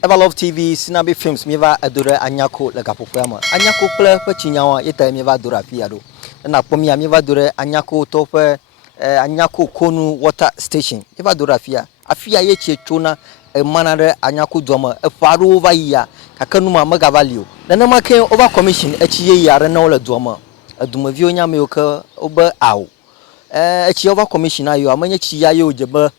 Everlove TV, Sinabi Films, Miva Adura Anyako, la Capopama. Anyako play Pachinyawa, Yeta Miva Dura Fiado. And Apomia Miva Dura Anyako Tope, Anyako Konu Water Station. Eva Dura Fia. Afia Yechi Chuna, a manare Anyako Doma, a Faru Vaya, Kakanuma Magavalio. The Namake over commission, a Chia Yaranola Doma, a Dumavionia Milka, Ober Ow. A Chiova commissioner, you are many Chiayo Jabber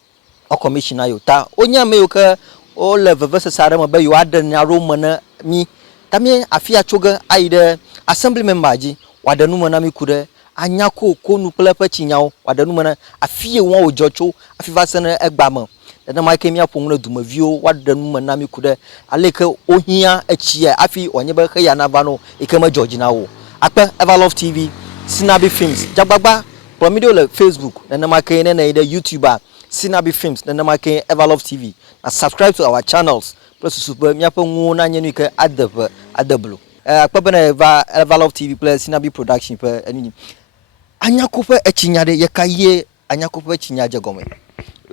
or commissioner, you ta, Onya Milka. O level versus Sarama by you add narrow mana me. Tamie afia choga aide assembly member wada numanami kude anyako konu plepe chinyao wada numana afia won ojocho afivasana egbama. The na make me apon duma view wada numanami kude aleke ohia achia afi onyeba kaya na ba no ikema George na wo. Akpa Everlove TV Sinabi Films jagbagba promido le Facebook na make na ide YouTuber Sinabi Films na make Everlove TV. Subscribe to our channels. Plus super miapo nguna nyenuke adablo. Akpabena Everlove TV plus Sinabi production per any. Anyako pe echinyade yekaye anyako pe chinyaje gome.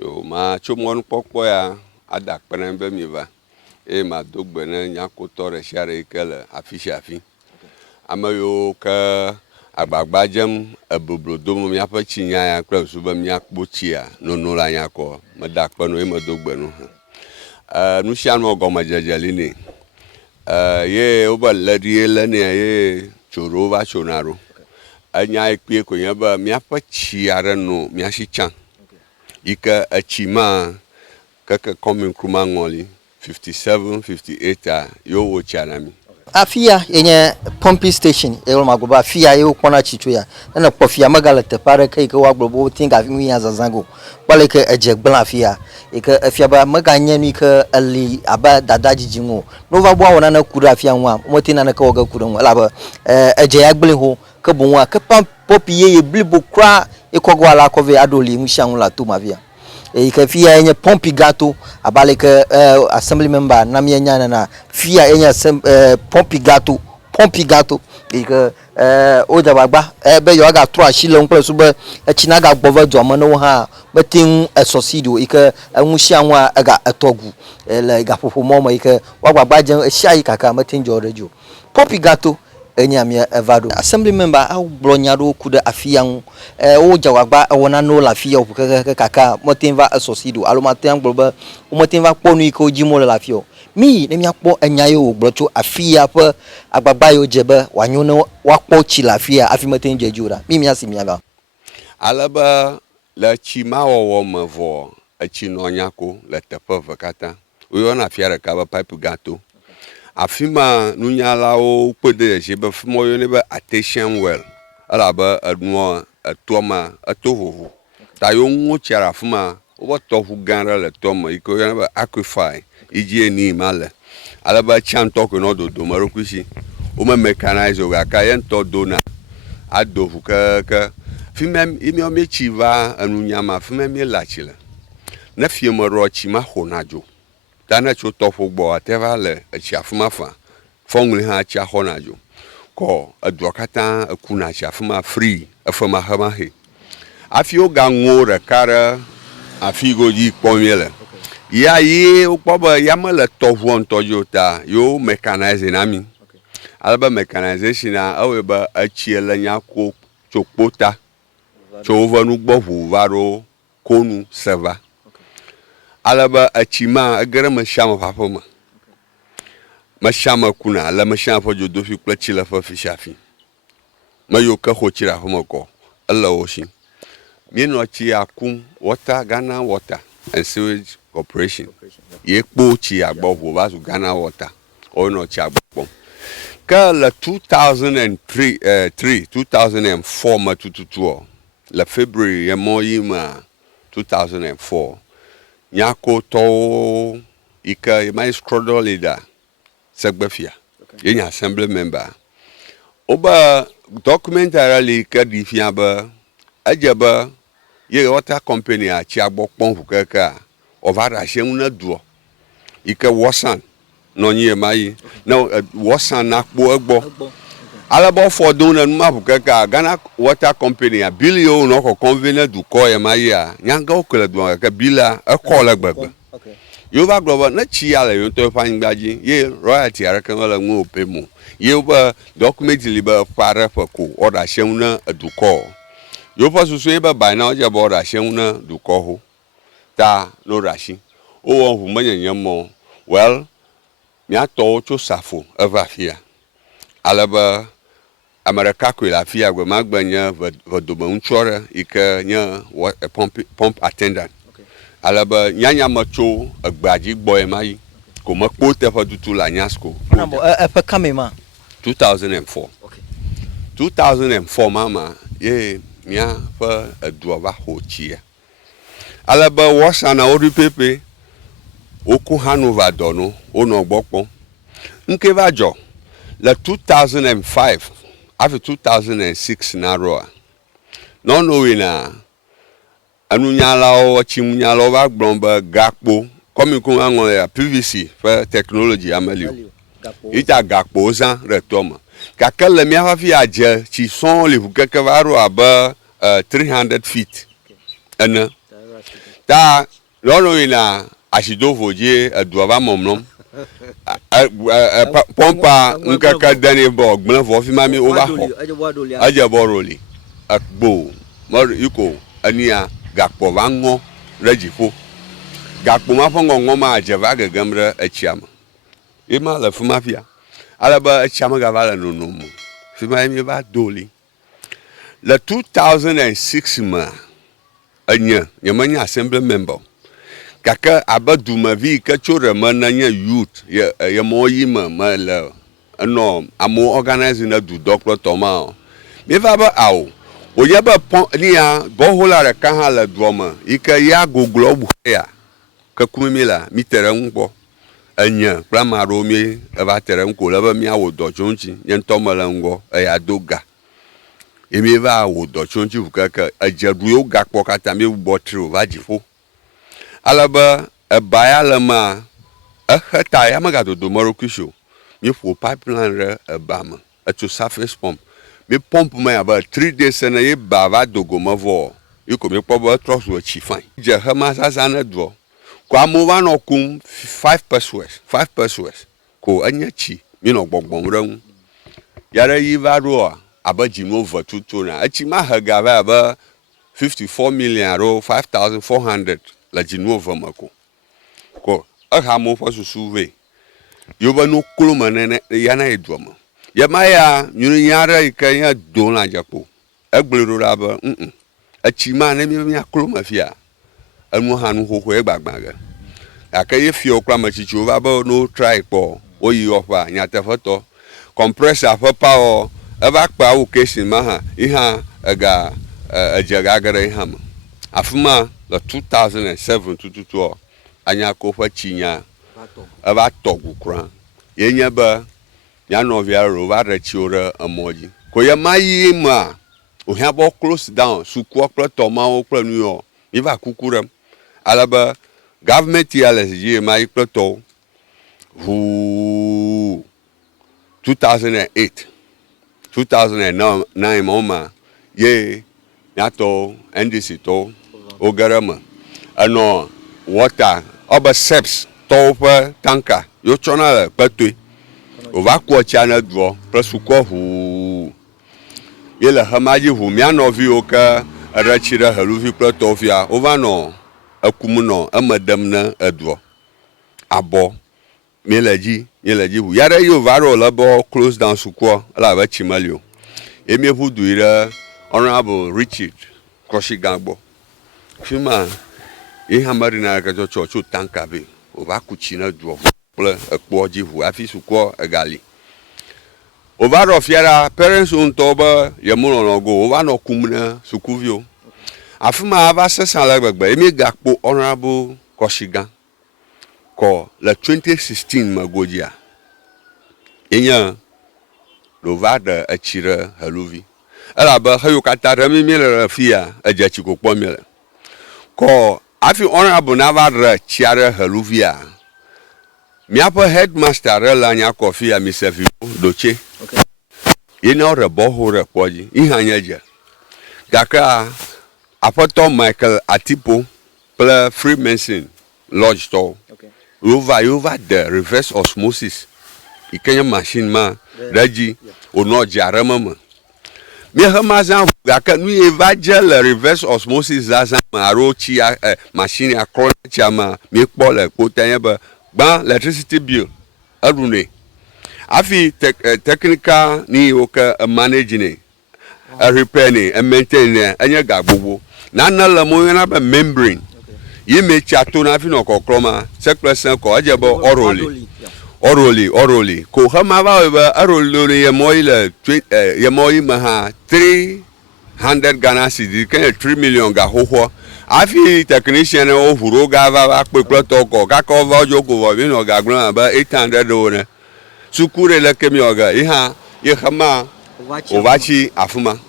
Yo ma chomon pokpo ya adak penembe miva. Ma dogbe na nyako tore share kele afi. Amayo ka agbagbajem aboblodo miapo chinyaya kra suba miakbo chia no la nyako madak peno dogbe no. Nous sommes au Gomajajaline. Ye oba ladie lane ye chorova chonaro. Anya ekpie ko yaba miapa chiara no miashichan. Ika achima kaka komin kruma ngoli 57 58 yo wo chanami. Afia yenye pumping station ero magoba afia yo kona chichuya na pofia magalete pare kai ka wagbo tinga fi ya zazango wale ke ejegblan afia ika afia ba maganya ni ka ali aba dadaji jinwo no va bwa wona na kura afia nwa motina na ka woga kura nwa la ba eje agbele ho ka bunwa ka pam popiye ye blibo kra ikogo ala kove adoli mushan la to mavia ika fia yenye pompi gato abale ke assembly member na mienya na fia yenye pompi gato ika oja bagba be yo aga tro ashile nko so be china ga gbova do amano ha betin succeed ika anwushi anwa aga atogu le ga popo momo ika wagbagba jan shai kaka matin jorejo pompi gato enyamia evado assembly member au blonyado kuda afian oja wagba wona no la fia kaka motinva asosido alomaten gboba motinva ponu iko jimo la fio mi ne mi akpo enyayo gbrocho afia pa agbagba yo jebe wanyono wakpo chi la fia afimaten jejura mi asimi aba alaba la chima wo mavo achino nyako la tepa vakata uyo na fia ka ba pipe gato afima nunyala o pede jebe fmo yo ne ba attention well ala ba admo atoma atovovo ta yo nwo chara afima o to hu ganra le toma iko yo ne ba aquify iji eni male ala ba chan to ko no do marokushi o me mechanize o ga ka yen to dona adovu ka fima imi o mechiva anunyama fima mi lachile na fie mo rochi ma honajo dana cho tofo gbo ateva le chiafuma fa fongli ha chia honajo ko adwakata akuna chiafuma free afama hama he afio gangore kara afigo yi pomele ya yi ukpoba yamale tofu ontojo ta yo mechanize nami alba mechanization na aweba achiela nyako chokpota chovanu gbo varo konu server alaba achima agara mashama papoma mashama kuna la mashama fo jodo fi klachila fa fi shafi mayoka ho chira homo ko Allah oshi mieno chi akum water Ghana Water and Sewage Corporation yekpo chi agbo ho bazu Ghana Water o no chi agbo ka la 2004 ma tututuo la February ya moyima 2004 nyako to ika my scroll leader segbefia yenya assembly member oba documentary ka difia ba ajaba ye water company a chi agbopon fukaka ovara shemuna duo ika wosan no nye mai no wosan nakbo egbo alabo for don na numa fukaka Ghana Water Company a billion no ko convenient du ko e mai ya nyanga okole du ka bila e ko la gbagba yo va glo na chi ala yo to fa ngbaji ye royalty ara kan wala ngo pe mu ye ba document li ba para fa ko order shem na aduko yo fa susu ye ba ba na o je ba order shem na duko ho ta no rashi o won hu manya nyamo well mi ato cho safo eva fia alaba Amerika ko la fia go magbanya vodoma unchora ike nya pump attendant alaba nyanya macho agbaji boy mai ko makpo te fa tutu la nyasko Nambo e kame ma 2004 okay 2004 mama ye mia fa aduaba hochia alaba wasana ori pepe oku Hanover dono ono gbokpon nke bajo la 2005 after 2006 na roa no we na anunyala o chimunyala o ba gbomba gakpo komi ko anwo ya PVC for technology amelio ita gakpo zan retoma kakale mi afa fi aje chi son le keke varo aba 300 feet ana ta no we na asido voje aduaba momnom pompa nkaka dani bo gbon fo fi mami o ba ho aje bo roli agbo mo iko ania gakpo vango rejifo gakpo ma fongo ngoma aje va gagamra achiama ima la fu mafia alaba achiama ga vala no no mu fi mami ba doli la 2006 ma anya nyamanya assembly member kaka abadu ma vi ka chore mananya youth ya moyi ma la no amo organize na du doctor toma me va ba awo o ya ba ni ya bo hola re ka ha la duoma ika ya goglo bu ya ka kumimi la mi tere ngbo anya pramaro mi e ba tere nko la ba mi awo do chonchi yen toma la ngo ya doga emi va awo do chonchi ka ajadu yo gakpo kata mi bo tro va jifo alaba bayalama hata ya magado do morokisho mi fo pipeline re bama to surface pump mi pump ma about 3 days na ye bava dogo mavo iko mi pobo trust wo chi fine je hama sasa na do kwa mo va no kum 5 pesos ko anya chi mi no gbogbon ran yara yi va ro abaji mo over tutu na achi ma haga va ba 54 million ro 5400 la jinova mako ko aha mo fa susuve yoba no kuluma nene yana edwama ya maya nyunu nyara ikanya dona japo egblero raba achima na mi kuluma fia anu hanu hoho egbagbaga akaye fio kwa machichi over ba no try po oyi ofa nyata foto compressor fa power eba kpa wo kesin ma ha iha aga ajagagara iha ma afuma la 2007 tututu Anyako fa chinya aba togu kran yenya ba ya no via ro va rechiora amoji ko ya mayi ma o ha bo close down su ko klo toma o klo nu yo mi va kukuram alaba government ya les je mai klo to hu 2008 2009 moma ye yato NDC to ogarama ano water oba seps to fa tanka yo chona la patwe o va ko chana dwo plus ko hu yela hamaji hu mi anovi o ka arachira haluvi platofia o va no akumuno amadam na adwo abo melaji hu yara yo varo la bo close down suko la ba chimalio emi hudu ira honorable Richard Koshigangbo fima hamari na ka cho tanka be o va kuchina dwo ple ekpoji hu afi suko egali o va rofiara parents on toba yamuno no go o va no kumna sukuvio afima ava sesa la gbegbe emi gakpo honorable Koshigan ko la 2016 magojia enya lo va de achira haluvi ala ba hayo katara mi mele fia ajachi ko pomele ko afi honorable na va de chiara haluvia miapo headmaster la Anyako fia mi sefi doche okay ina re boho re poji ihanyaja daka apoto Michael Atipo pla Freemason lodge to okay Over the reverse osmosis. Il y a une machine ma daji au nord jarama. Mais hamazan gaka nu evaje le reverse osmosis za maro chi machine a crone chama mi po le potanye ba electricity bill adune. Afi technical ni o ka manage ni repair ni maintain ni anya gagbobo. Na le mo na ba membrane. Yi me chato na fi no kokroma sekplesen ko ajebo orally ko hama ba orally ye moi ma 300 Ghana cedi kan 3 million ga hoho afi technician o huro ga ba pe ploto ko ka ko va joko vo bi no ga gbon ba 800 o ne sukure le kemi oga iha ye hama ovachi afuma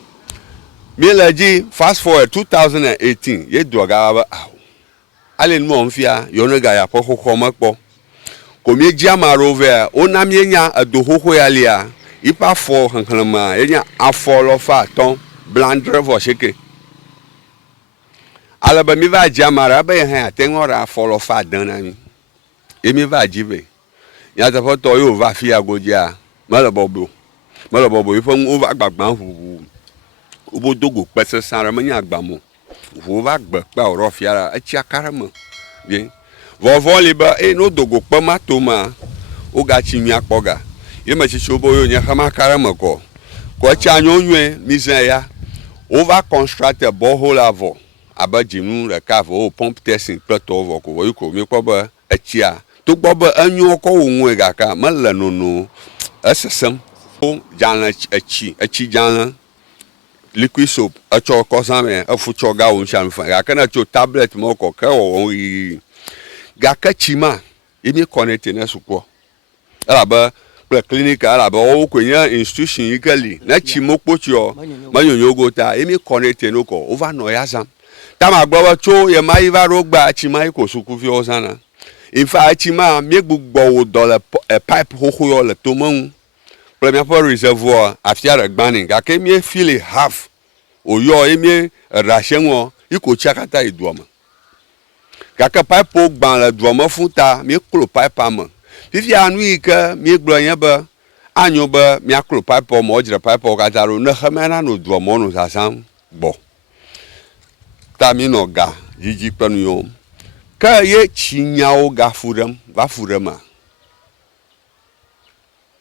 mi laji fast forward 2018 ye do ga ba ale mo mfia yo no ga ya pokoko makpo komi jama rover ona mienya adohoho ya lia ipa fo hankanama enya afolo fa ton blandre vo sheke ala ba mi va jama ra ba ha tenora afolo fa dan na mi emi va jibe ya ta foto yo va fi agoja malabobo ifo o va gbagban hu ubo dogo pese sanra manya agbamo hu va gba pa oro fiara achi akarama bien vovo liba no dogo pama toma o gachi mi akpoga ye ma chicho boyo nya kama karama ko chanyo nwe mizan ya over construct a borehole avo abajinu le cave o pump testing plato ovo ko yo ko mi ko ba achia to gbo ba anyo ko wonwe ga ka mala no asesam o jana achi jana liquid soap acho ko same afucho ga won shan fa ga kana cho tablet mo ko ka o gaka chima imi connecte na suko ala ba clinic ala ba o kwenya institution yigali na chimo kpocho manyonyo gota imi connecte no ko over no yazam tama gbawa cho ye mai va rogba chima iko suku fi osana in fa chima me gbugbo dollar pipe hoho le to mon premier for reservoir afia regbani gaka mi feel half oyo imi rashenwo iko chakata iduoma kaka pipe gban la duoma futa mi klo pipe am fifi anu ike mi gbo yan ba anyo ba mi aklo pipe mo jira pipe ka taro na khamana no duoma no sasam bo ta mi no ga jiji panu yo ka ye chinyao ga furam va furama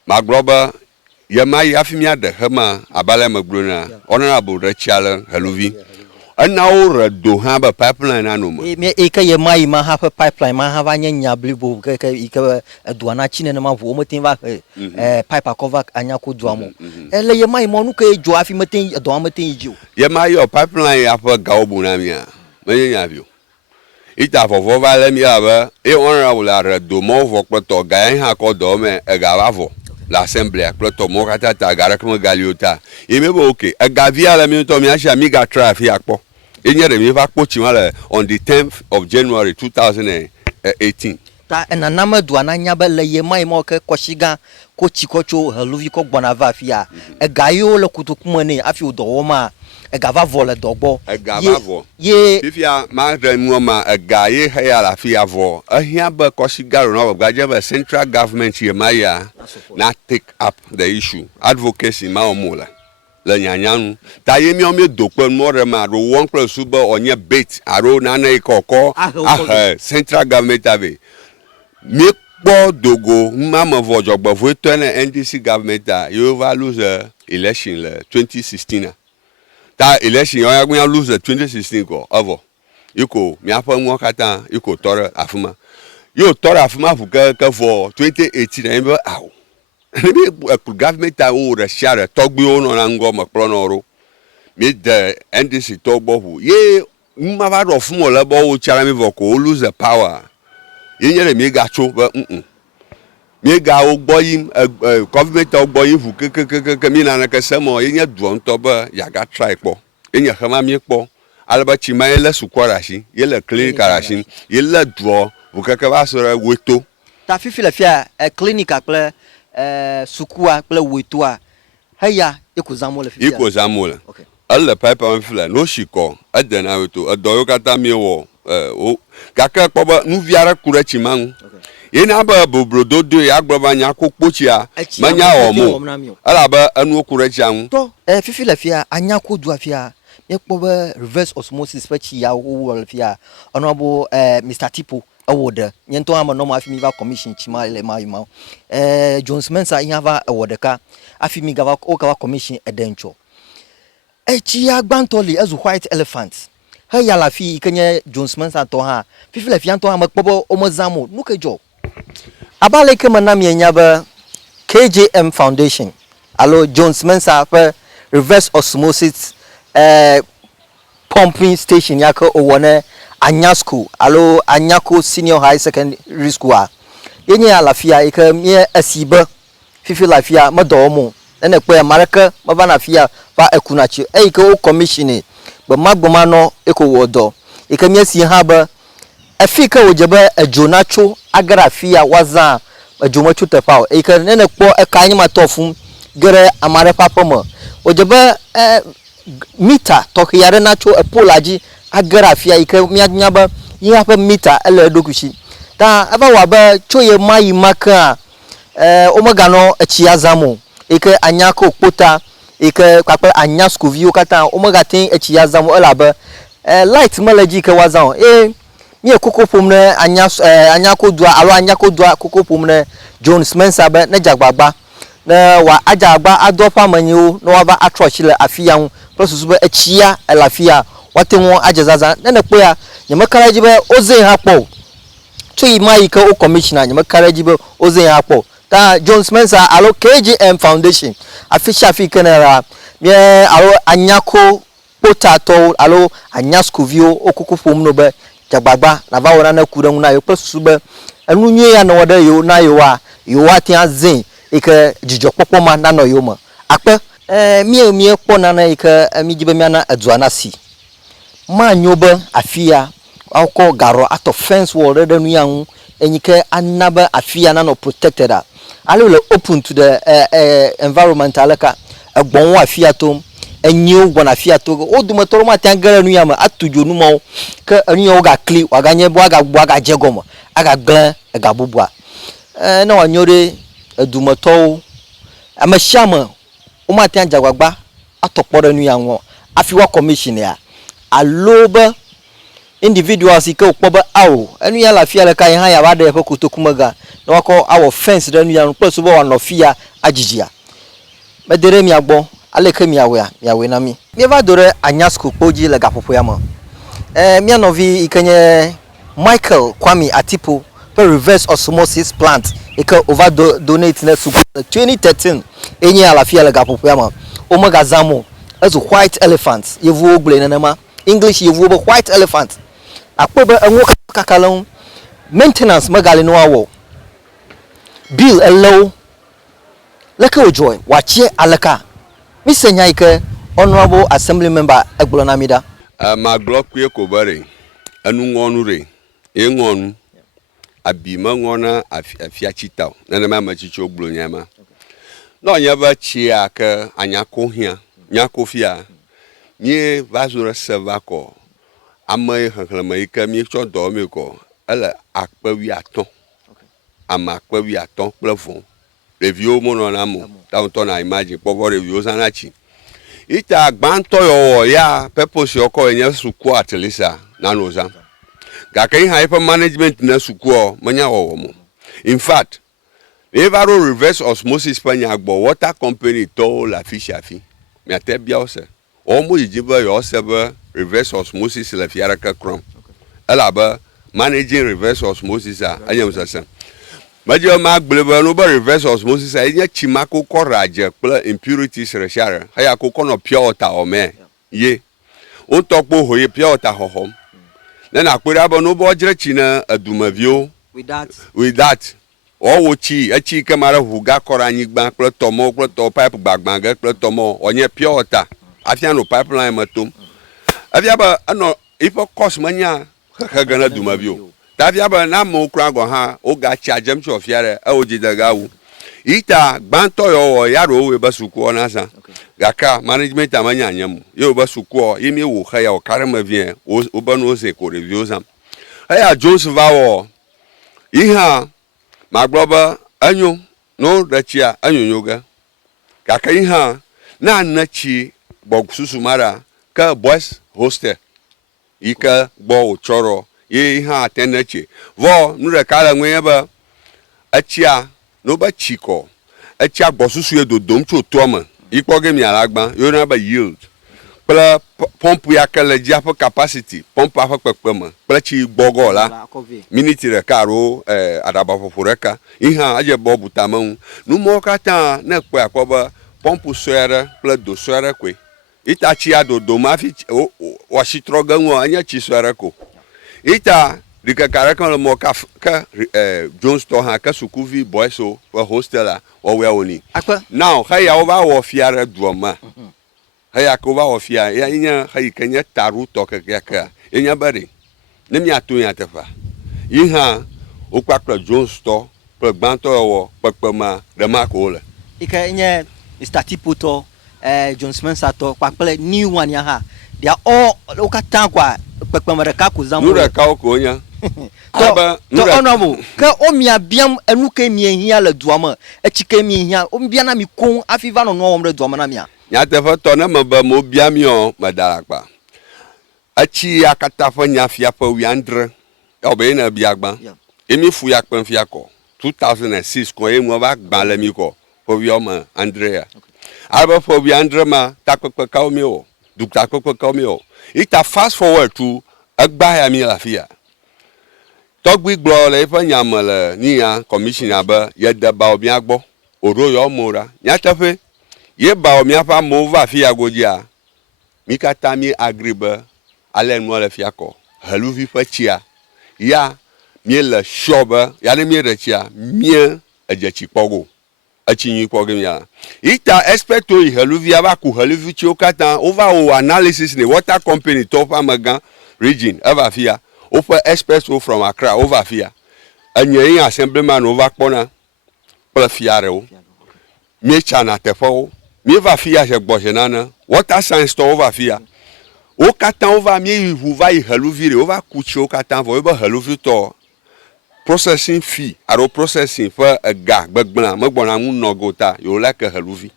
ma groba ye mai afimi ade hama abala magrona honorable Rachel Haluvi anaura do ha ba pipeline anoma e ka ye mai ma ha pipeline ma ha vanya nyablibo ka duana chine na ma vo motin va pipe cover Anyako duamo ele ye mai mo nu ka jo afi motin do motin iju ye mai yo pipeline ya fa ga obu na mia me nya vio ita fofo va le mi aba e honorable la do mo vo ploto ga ha ko do me e ga va vo l'assemblée ploto mo kata ta gara kmo galiota e me bo okay e ga via la mi to mi acha mi ga traffic akpo enyere mi va kpo chiwale on the 10th of January 2018 ta na nama duana nya ba le ye mai mo ke koshiga ko chikocho Haluvi ko gbona va fia e ga yo le kutukuma ni afi odo ma e ga va vo le dogbo e ga va vo ye fifia ma de mu ma e ga ye ha ya la fia vo ahia ba koshiga no ba je ba central government ye maya na take up the issue advocacy ma omula le nyanyanu ta ye mi o me dokpe mo re ma ro won plus suba onye bait aro na na ikoko central government ave mi po dogo mama vo jogbo vo to na NDC government you va lose election le 2016 ta election ya gbe lose 2016 ko avo iko mi afa nwo kata iko tore afuma yo tore afuma fu ka vo 2018 na be awo the government o re share togbe ono na ngo makpro no ro mi the NDC togbo hu ye mma va ro fun mo le bo o chara mi vo ko lose the power ye nyere mi ga cho mi ga o gbo yin government o gbo yin fu ke mi na ke samo ye nya duon to ba ya ga try po ye nya khama mi po alba chi ma ele sukwara shi ye le clinic ara shi ye le duo fu ke ba so re weto ta fifi le fia clinic akple sukua kple wetua haya iko zamola okay alle pipe on fla no shiko adena weto adoyo kata mi wo o kaka kpoba nu viara kura chimangu Ina ba bubrodo do ya gbaba nya ko kpochia manya omo ala ba anu okura chian to fifi la fia Anyako do afia me kpobe reverse osmosis fachi ya wo fia honorable Mr Tipo award nyento ama no ma afi mi ba commission chima le ma yima Jones Mensa yava award ka afi mi gava o ka commission edencho chi ya gbantoli as white elephant ha ya la fi kenye Jones Mensa to ha fifi la fia to ha makpobo omozamo nuke jo abale ke manam yenyaba KJM Foundation alo Jones Mensa for reverse osmosis pumping station yako owone Anya school alo Anyako senior high secondary school yenye alafia ike mie asibe fifi lafia madomo ene kwe maraka mabana fia ba ekunachi ike o commission be magboma no eko wodo ike mie si haba afika ojeba ajonacho agrafia waza ajomacho tefao ike nene kpo ekanyi matofum gere amare papoma ojeba mita tokiyare nacho epolaji agrafia ike mianyaba yapa mita ele dokushi ta aba waba choye mai maka omagano echiazamo ike Anyako kpota ike kwakwe anya school view kata omagatin echiazamo elaba light malaji ke wazan mi ekoko pomne Anyako dua alo Anyako dua koko pomne Jones Mensa be na jagbagba na wa ajagba adopa manyo no waba atrochile afia plus be echia elafia watenwo ajazaza na kpo ya nyemakaraji be oze hapo tui mai ka o commissioner nyemakaraji be oze hapo ta Jones Mensa alo KGM Foundation official afikanera me alo Anyako potato alo Anya school view okukufum no be jagbagba na ba wona na kuran na yo plus be anu nwie ya na woda yo na yo wa yo watia zin ike jijokpopo ma na no yo ma akpe mie kpo na ike mi jibe mi na aduana si ma nyobe afia akọ garo ato fence wall reda nu yan enyike anaba afia na no protected ale open to the environment alaka egbon wa afia tom enyi ugbo na afia to oduma toro ma tan gara nu yama atujo nu mo ka anu yo ga clean wa ga nye bo aga jegomo aga glan aga bubua na wanyore eduma to amashama o ma tan jagwagba atoporo nu yan wo afiwa commission ya aloba individuals ike okpoba awo enu ya la fia le kai ha ya wade ko kutokumaga na wako awo fence denu ya npo so bo wa no fia ajijia medere mi agbo aleke mi awe na mi va dore Anya school poji le gapopo ya mo mi anovi ikenye Michael Kwame Atipo per reverse osmosis plant ike over donate na school 2013 enye ala fia le gapopo ya mo o magazamo as white elephants yevu ogle na ma English yevu white elephant akpobe enwo kakalon maintenance magali no awo bill allow leka ojoy wache alaka misenya ike honorable assembly member egbulona mida ma glokwe ko bare anu ngonu re ngonu abima ngona afia chitao na ma machicho ogbulonyama no nyaba chi aka Anyako hia nyako fia nie vazura sevako amay hanklama ika mi cho do mi ko ala akpawi aton ama akpawi aton plafon review mo no na mo ta to na imagine povo review sanachi ita gbanto yo ya purpose yoko enya suku atlisa na noza ga kai hyper management na suku manya wo mo in fact evaro reverse osmosis panya agbo water company to la fishafi mi atebia ose omo yijiba yo sebe reverse osmosis la fiara ka krom alaba managing reverse osmosis anyam sasa majo ma gbleba no ba reverse osmosis enya chimako koraje pla impurities reshare haya ko kono pure water o me ye on tokpo hoye pure water hohom na akpere aba no bo jire china adumavio with that o chi achi kamara huga koranyi gba pla tomo pla to pipe gbagban pla tomo onye pure water afia no pipeline matum afia ba no ifo cost manya kagana dumavio tafia ba na mo kra go ha o ga charge cho fiare e o jidaga wu ita gbanto yo yaro we basuku na sa gaka management amanya anyam yo basuku yemi wo ha ya o karama vien o ba no se ko review sam aya Jones vawo iha magloba anyo no rachia anyo yoga kaka iha na nachi bog susumara ka boys hostel ika bo choro ye ha tenachi vo nure kala nweba achia no ba chiko achia bo susu ye dodom cho toma ikpoge mi alagban yo na ba yield pla pompe ya kala japo capacity pompe afa pepema pla chi gbogo la minute re karo adaba foforeka iha aje bo butamu no mo kata na kpo akoba pompe soere pla do soere kwe ita chi adodo ma fi wa shitroga nwo anya chi soere ko ita rikakara kan mo ka Jones to ha ka sukuvi boys so hostela o we oni now haya over wo fiara duoma haya ko ba wo fia ya nya hayi kanya taru to ka enya bare ne mi ato ya tefa yiha o kwakra Jones to gbanto wo pepema de makola ika nya statiputo Jones Mensato kwakple new one ya ha they are all okatan kwa pepema de ka ko zamu nura ka ko nya aba honorable ka omia biam enuke mi ehia le duama echike mi ehia ombia na mi kon afiva no no omre duama na mia nya tefa to na maba mo biamio madalakpa achi akata fa nya fia pa wiandre obe na biagba emi fu yak pan fia ko 2006 ko emu ba gba le mi ko fo wioma Andrea aba fo wiandre ma takpekpe ka omi o duk takpekpe ka omi o ita fast forward to agba ya mi la fia togbi gbo le fa nya male ni ya commissioner ba ye da ba obi agbo oro yo mora nya tafe ye ba omi afa mo va fia gojia mi kata mi agribe ale no le fia ko haluvi fa chia ya mi le shoba ya le mi rechia mi eje chi pogo achinyi pogo mi ya ita expecto haluvi aba ku haluvi chi o kata over o analysis ni water company top amagan region aba fia over expresso from Accra over fia anyi assemblyman over kpona pla fiare o mi chana tefo mi va fia je gbojenana water science to over fia o kata over mi hu va haluvire over kuchi o kata vo ba haluvi to processing fee aro processing for a ga gbegbana magbona mu nogota yo like haluvi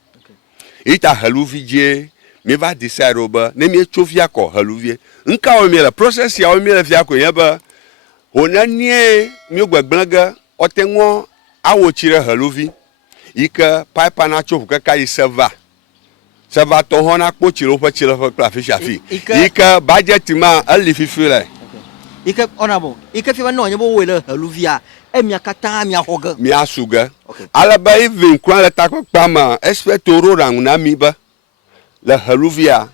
ita haluvi je mi va decide oba ne mi chofia ko haluvi nka o mi la process ya o mi la fia ko yeba onanie mi gbegbanaga otenwo awochire haluvi ika pipe na chofu ka iseva seva to hona kpochiro fa chiro fa plafisha fi ika budget ma alififile ika honorable ika fi no nyebo wele haluvia emia kata mi ahoga mi asuga alaba even kwa la takpa ma expectoro rang na mi ba la haluvia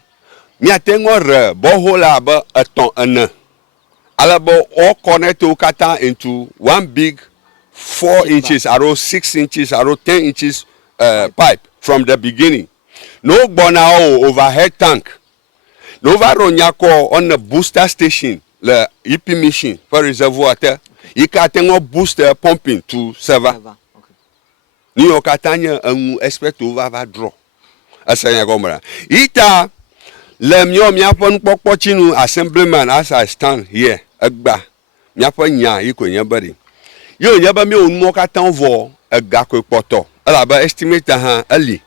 mi atengo re bohola ba aton ana alaba all connect to kata into one big 4 inches or 6 inches or 10 inches pipe from the beginning. No bona overhead tank. No Anyako on the booster station, the EP machine for reservoir. You can booster pumping to server. New York Catania expect over draw. Asanya Gomara. Ita lemyo miapon pokpochinu assemblyman as I stand here. Agba. Miapon nya iko nyabari. Yo nyaba mi onmo katan vo aga ko poto ala ba estimate ha ali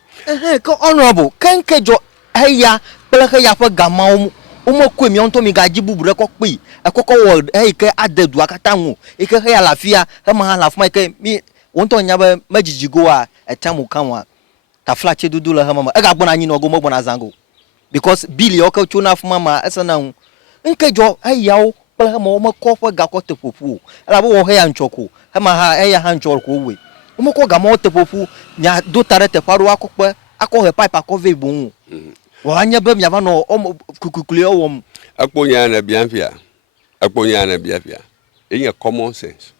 ko honorable kenkejo heya pele heya fa gama umo kwemi onto mi gaji bubure ko pe akoko world ke adedu akata hu ike heya lafia he ma lafuma ke mi onto nyaba majijigo a etamu kanwa ta flache dudu la he mama e ga gbona anyi no go mo gbona zango because billy o ka chuna fuma ma esana hu nkejo heya o pele mo mo ko fa ga ko te popu ala bo wo heya nchoko hama ha eya ha njor ko we umoko ga mo tepofu nya do tare te faru akokpe akọ he pipe akove bon wo anya ba mi ava no kukukule o akponya na biafia enya common sense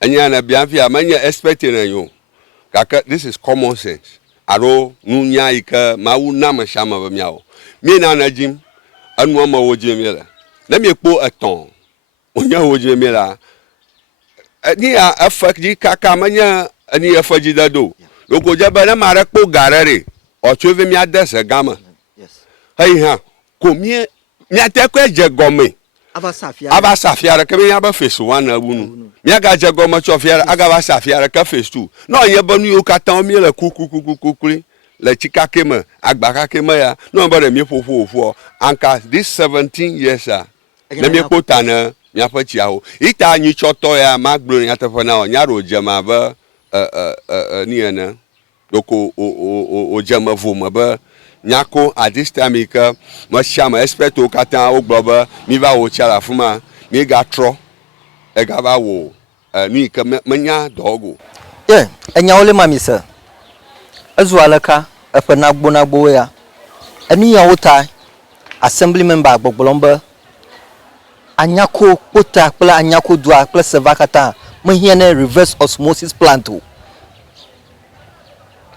enya na biafia manya expect na yo kaka this is common sense aro nunya ika mawu na ma shama ba miawo mi na na jim anu ma wo jim yela na mi ekpo aton onya wo jim yela ni afakji kaka manya ani afaji dado loko jaba na mara kpo garare o chove mi adese gama yes hey ha ko mi atekwe je gome aba safiara ke me aba face 1 na bunu me aga je go ma chofiara aga ba safiara ka face 2 no ye banu yo katan o mi le kukukukukuri le chika kema agba ka kema ya no ba de mi fofofo anka this 17 years na me kota na me afa chia ho ita anyi choto ya magbro ya tefo na onyaro jema ba ni na doko o jema vuma ba Nyako at this time ka ma shama expect o katan o gboba mi va o chala fuma mi ga tro e ga ba wo ni ka manya dogo enya ole mami sir azualaka efe na gbo ya eni ya wota assembly member gbogbolomba Anyako pota pla Anyako dua pla sevakata me hiane reverse osmosis plant o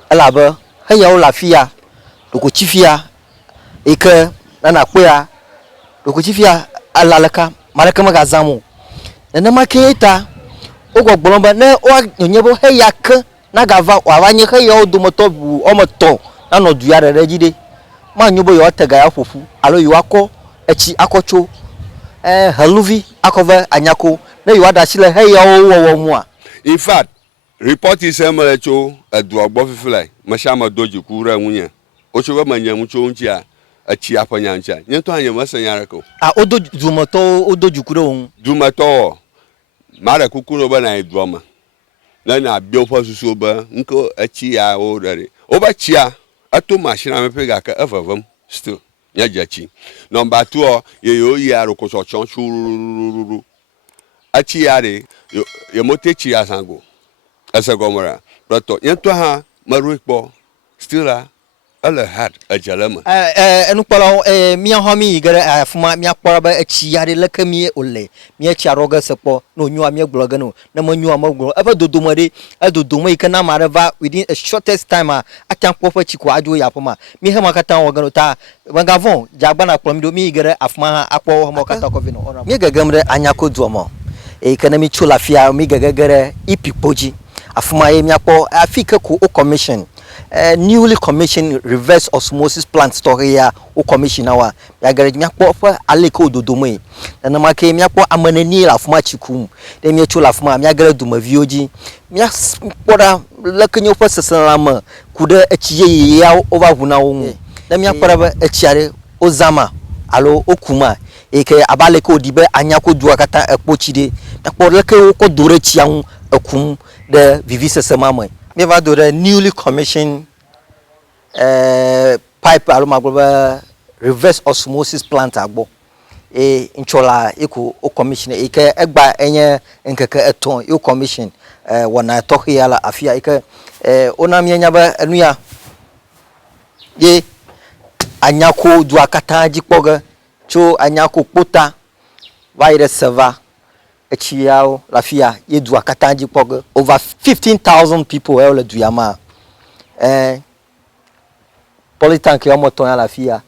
alaba haya o lafia doko chifia eke na kpoya doko chifia alalaka maraka magazamu na maketa ogogbolomba na o nyebo haya ke na gava wanye haya o domoto bu omoto na no dua rere jide ma nyobo yo tega ya fofu alo yo akọ echi akọcho haluvi akova Anyako na yo adachile haya o wo mu a in fact report is emelecho eduogbo fifilai mashama doji kura nwunya ochoba manyamu chonchia achi apanyancha nyeto anya masanyarako odo dumoto odo jukuro on dumoto mara kukuro ba na eduoma na biofa susu ba nko achi ya o dare oba chia ato machine amepega ka evavam still nyajachi number 2 ye yo ya rokoso chonchuru achi ya de ye motechi ya sango asagomora proto nyeto ha maruikpo still ala hat ajalama enu kpolo mi homi igere afuma mi akpora ba achi yare lekami ole mi achi aroga sepo no nyu ami gbloga no na manyu amagbo aba dodomare adodomo ikana mareva within a shortest time akan pofa chi kwa ajo ya poma mi hema kata wogano ta wangavon jagba na kpolo mi do mi igere afuma akpo homo kata kovino ora mi gagamre Anyako duomo ikana mi chula fia mi gagagere ipipoji afuma ye mi akpo afika ku o commission newly commissioned reverse osmosis plant store here o commission our ya garage mi akpo fa aleko dodomo na make mi akpo amanani la fuma chikum de mi chula fuma mi agara duma vioji mi akpora lakanyo fa sasalama kuda achiye ya over huna wo na mi akpora ba achiare ozama alo okuma eke abaleko dibe Anyako dua kata ekpochide akpora leke ko dore chian akum de vivise semama me va do the newly commissioned pipe alomagba reverse osmosis plant agbo inchola eko o commission eke egba enye nkeke eton o commission wana tohia la afia eke ona mienya ba anuya ye Anyako du akata jikpoga cho Anyako kpota virus server echiao lafia ye du akata jikpoga over 15,000 people ele du yama politank yo moton ya lafia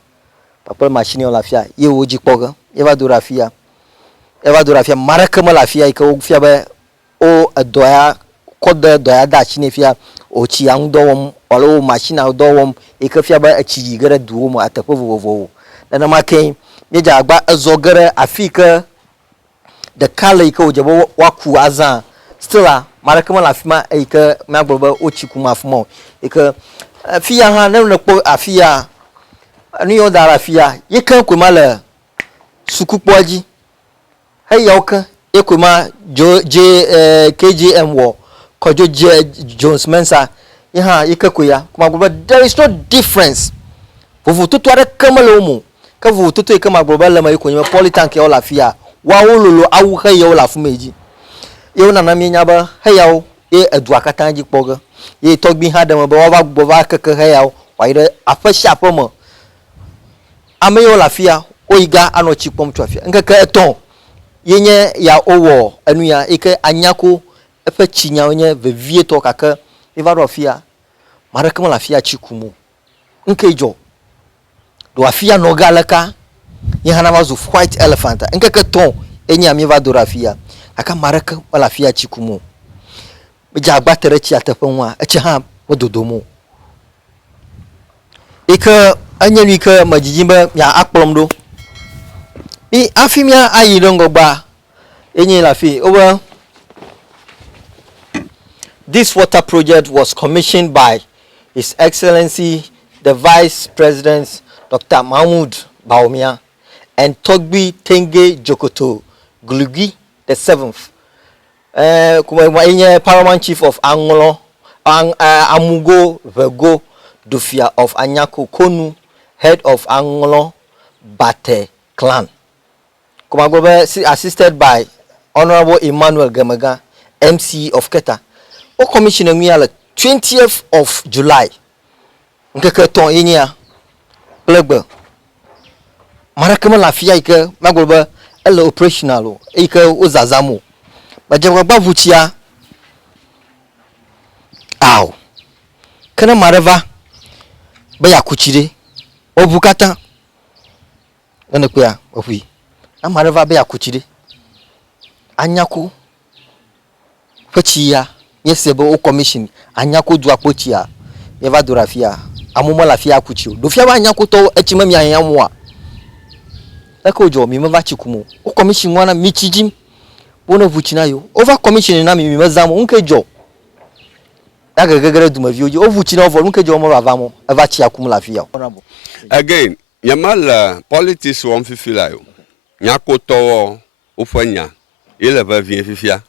papa machine yo lafia ye oji kpoga ye va do lafia maraka ma lafia ike o fia ba o adoya koda doya da chine fia o chi an dowom olo machine an dowom ike fia ba achi gara duwo mo atapo vovo na ma ken me ja agba azogara afika the color ike o jabo waku azan still maraka ma lafia ike ma gboba o chi kuma afmo ike afia ha na kpo afia ani yo dara afia ye kan ko mala sukukpoji hey yoka ye ko ma KJM wo kojo Jones Mensa ye ha ye ka ko ya kuma gboba there is no difference vovo toto are kamalo mu ka vovo toto e kama gboba la mai ko nyima politank ya lafia wa wololo awu hey yo la fumeji ye na na mi nya ba hey yo e adu akatan ji kpoga ye togbi ha da ba wa gboba kaka hey yo wa ire afashi apomo ameyo lafia oiga anochi pom twafia nkaka eton yenye ya owo anuya ike Anyako efe chinya onye vevie to kaka ivarofia marakama lafia chikumu nkejo do afia no galaka ye hana mazu white elephant nkaka ton enye amiva do rafia aka maraka lafia chikumu meja agbatere chi atafanwa echi ha wododomo ike anya ni ke majijimba ya akplom do I afimia ayi dongo ba enyi la fi over. This water project was commissioned by His Excellency the Vice President Dr. Mahmoud Baumia and Togbi Tenge Jokoto Gulugi the seventh. Paramount Chief of Angolo Amugo Vego Dufia of Anyako Konu, head of Angolo Bate clan. Assisted by Honorable Emmanuel Gemaga, MC of Keta. O commission mi ala 20th of July. Nkeke ton inia plebe. Marakama la fia ike magolba ele operational ike ozazamu. Bajaba bavuchia. Aw. Kana mareva baya kuchire. Obukata. Ene kwa ofi. Amareva baya kuchire. Anyako Fachia. Yes, o commission Anyako du apotia yeva dorafia amuma la fia kuchio do fia ba Anyako to echima mi anyamwa eko jo mi mava chikumu o commission wana michijim bono vuchina yo over commission na mi mazamo unke jo daga gagara du mavio o vuchina over unke jo mo bavamo eva chi akum la fia again yamal politics won fifila yo Nyako to ofanya ile va vien fifia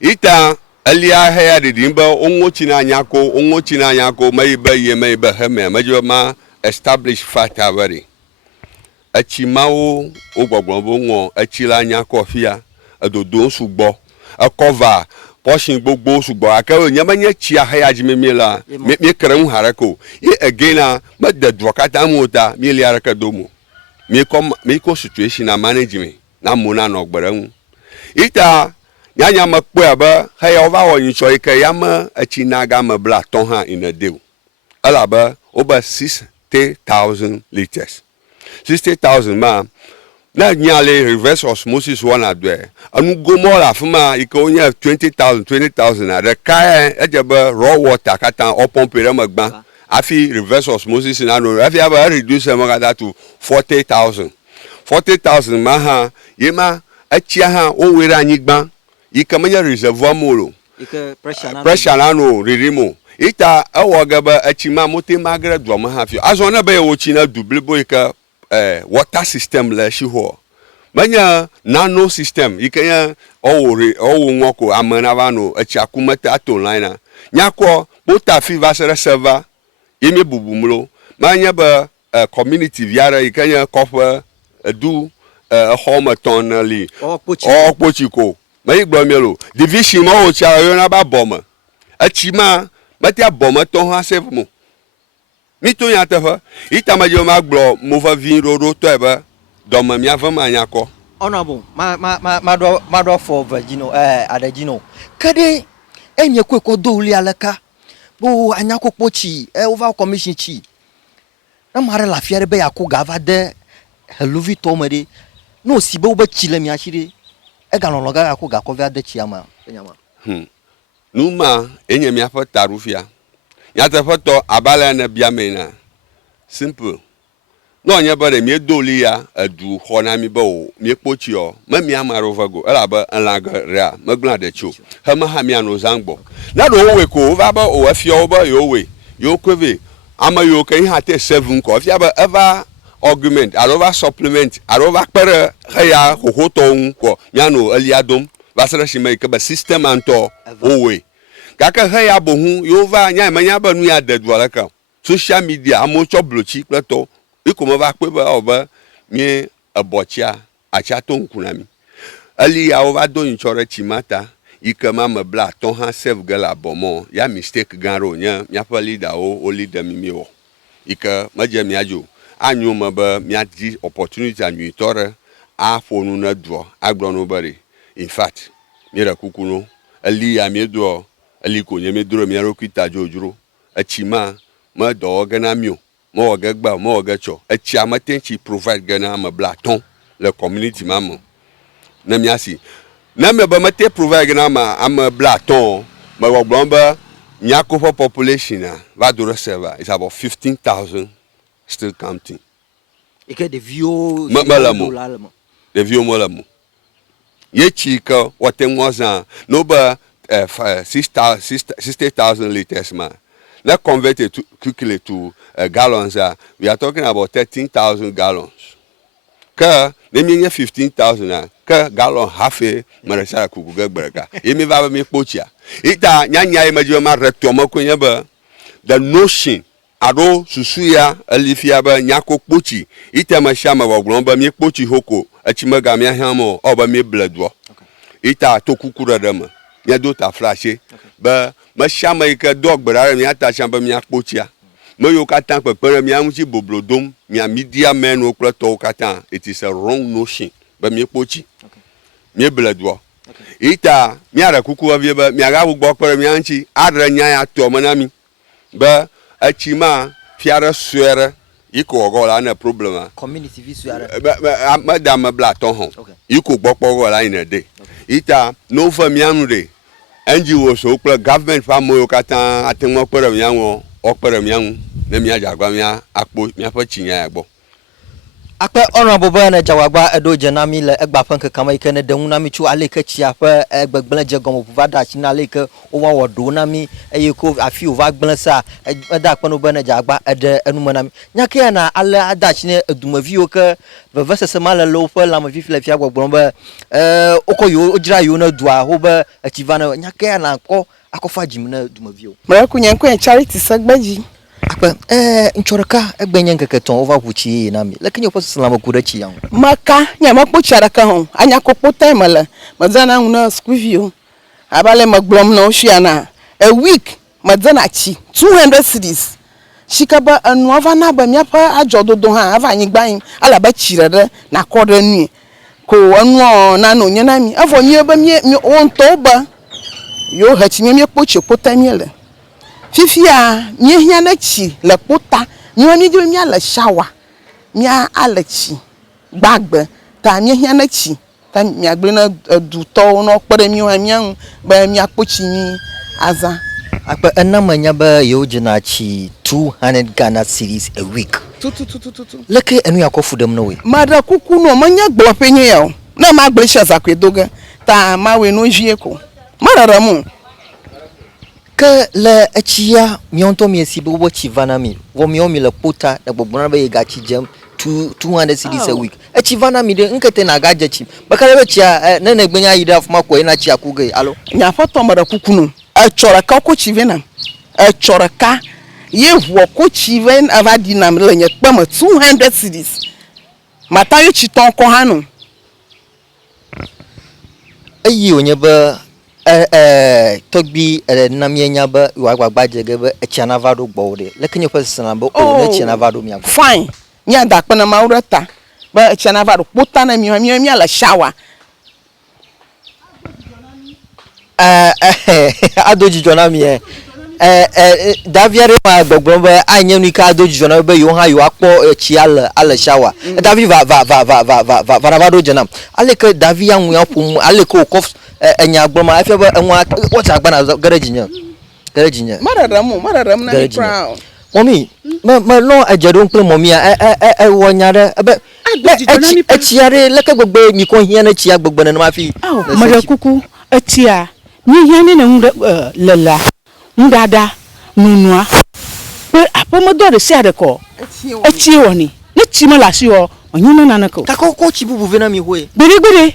ita Elia haya de dimba ongo china Anyako maybe heme majoma establish fact awari achimao ogbogbonbo won achila Anyako fia adodo sugbo cover portion gbogbo sugbo akawo nyamanya chia haya jimemela me kran harako e again ma de dwakata mota mi li araka domo me ko situation na management na mona no gbaran ita Nyanya makwe ba haya ova wonyi choike yama achinaga mabla tonha in a day. Alaba over 60,000 liters. 60,000 ma na nyale reverse osmosis one adwe. Anu go more la fuma iko only 20,000 na the kai ejeba raw water kata opompere magba. Afi reverse osmosis na no afi aba reduce magada to 40,000. 40,000 ma ha yema achia ha o were anyigba. Ikamanya reservoir molo pressure nano ririmo ita awagaba achima mote magra dwama hafi azona be wochina dublebo ika water system la shiho manya nano system ikanya owo nwoko amana vano achakumata atonline nyako bota fi vasera server yeme bubumulo manya ba community viara ikanya kofa du home tonali pochiko mai gbomelo division mo o cha yo na ba boma achima mati aboma ton ha save mo mi to ya tefa itama jo ma gbo mo fa vin roro to eba do ma mi avama Anyako honorable ma do for virgino adagino kade enye kweko do uli alaka bo Anyako pochi over commission chi na mara la fiare be yakko gava de heluvi to mede no sibe oba chile mi achire egalologa yakko ga ko via de chiama enyama numa enye mi afa tarufia nyata foto abala na biamena simple no nya bare mi doli ya adu hona mi bo mi pochi o ma mi amaro vago ela ba anlaga ria magla de chu ha ma ha mi anu zangbo na do we ko va ba o afia o ba yo we yo kweve ama yo kan ha te 7 ko afia ba ever argument arova supplement arova pere haya hohoton ko miano aliadom basara shima ke ba system anto owe kaka haya bohu yova nya manya ba nu ya dadwala ka social media amocho blochi plato ikoma ba pe ba oba mi abochia achato nkunami ali ya ova do inchore chimata ikama mabla ton ha save gala bomo ya mistake garo nya nya pa leader o leader mi miwo ika maje mi ajo anyu maba miadi opportunity anyu tore a fonu na do agro no bari in fact mira kukuno ali ya miedo ali ko nye medro mi arokita jojuro achima ma do gana mio mo gagba mo gacho achi amatenchi provide gana ma blaton le community mamo na miasi na me ba mate provide gana ma am blaton ma wogbomba Nyako population va do server is about 15,000 still counting. Ike de vio malamo ɖeviwo me le mo ye tsi ke wɔte ŋu zã no be 60,000 liters ma na convert it quickly to gallons we are talking about 13,000 gallons ke ne mi nye 15,000 ke gallon half e meresa kuku ge gbereka ye mi va be mi kpotsia ita nyanya ye me dzi ma reto me ko nye be the notion ado susu ya elifia be nyako kpotsi ita me sia me bɔgblɔ be mi kpotsi hoko etsi me ga mi hamo o be mi bledo ita to kuku ɖe me mi do ta flashe be me sia me ke do gbera mi ata sia be mi kpotsia me yo kata kpekpe mi aŋuti boblo dom mi media men wo kple tɔwo kata it is a wrong notion be mi kpotsi mi bledo ita mi ara kuku avie be mi aga gbɔ kpe mi aŋuti adre nya ya to me na mi be etsi ma fiare suere iko ogo la na problema community vi suere madame bla ton ho iko gbɔkpɔ go la ina de ita no fa mi anu de NGO so kple government fa mo yo kata atenwo kpe mi anwo okpe mi anu ne mi ajagba mi akpo mi afa chinya ya gbɔ akpe honorable bana jawagba edo jenami le egba fanke kama ike ne denu nami chu aleke chia fe egbegbele je gomo vada chi na aleke o wa wodo nami eyeko afi o va gbele sa eda akpe no bana jagba ede enuma nami nyake na ale ada chi ne edumavi o ke veve sese male lo fe la mavi fle fia gbogbon be okoyo ojira yo na dua ho be achiva na nyake na akofa jim na edumavi o mra kunyanko charity sagbaji akpe nchoraka egbenye nkeke ton over huchi na mi lakini opo salama kudachi yan maka nya makpo charaka hon anya kokpo time la mazana una school view abale maglom na oshiana a week mazana chi 200 cedis shikaba anu ava na ba miapa ajododo ha ava anyigban ala ba chirere na kodo nu ko anu na no nyana mi afo nyi ba mi won to ba yo hachi mi kpo chekpo time la fifia miehia na chi le kpota nyoni dio mi ala shower mi ala chi gbagbe ta miehia na chi ta mi agbe na du to no kpere mi wa mian ba mi akpochi mi aza akpe enamanya ba yo jina chi 200 Ghana cedis a week tu leke enu yakofu dem no we mada kuku no manya gbo penye ya na ma gbe sha zakwedoga ta ma we no jie ko mara ramu ke le echia mionto miesi bo chivana mi wo miomi le pota da gbobona be gachi jem 200 cedis a week echivana mi de nkete na gaje chi bakale be chia na na gbenya yida afuma ko ina chi akuge alo nya foto mara kuku no echora ka ko chivena echora ka ye wo ko chiven avadina le nya kpama 200 cedis mata yo chiton ko hanu ayi onye ba togbi namienya ba wagba jege ba echana vado gbode lekinyo pesana ba o na echana vado mi agbo fine mi adakpe na maureta ba echana vado pota na mi ala shower adoji jona mi daviare ma gbogbo ba anyenu ka adoji jona ba yo ha yo akpo echi ala shower davi va vado jona aleke davi anwu apum aleke okof enya agboma afia ba enwa what agba na garage nya mararam na crown mommy ma no ajado nple mommy wonyare be echiare leke gbogbo mi ko hia na chia gbogbo na ma fi mara kuku etia ni hia ni na lela ndada nunua pe apomodo de se adeko echi woni ne chima la si o onyina na nako kako chibubu vena mi hoye gbere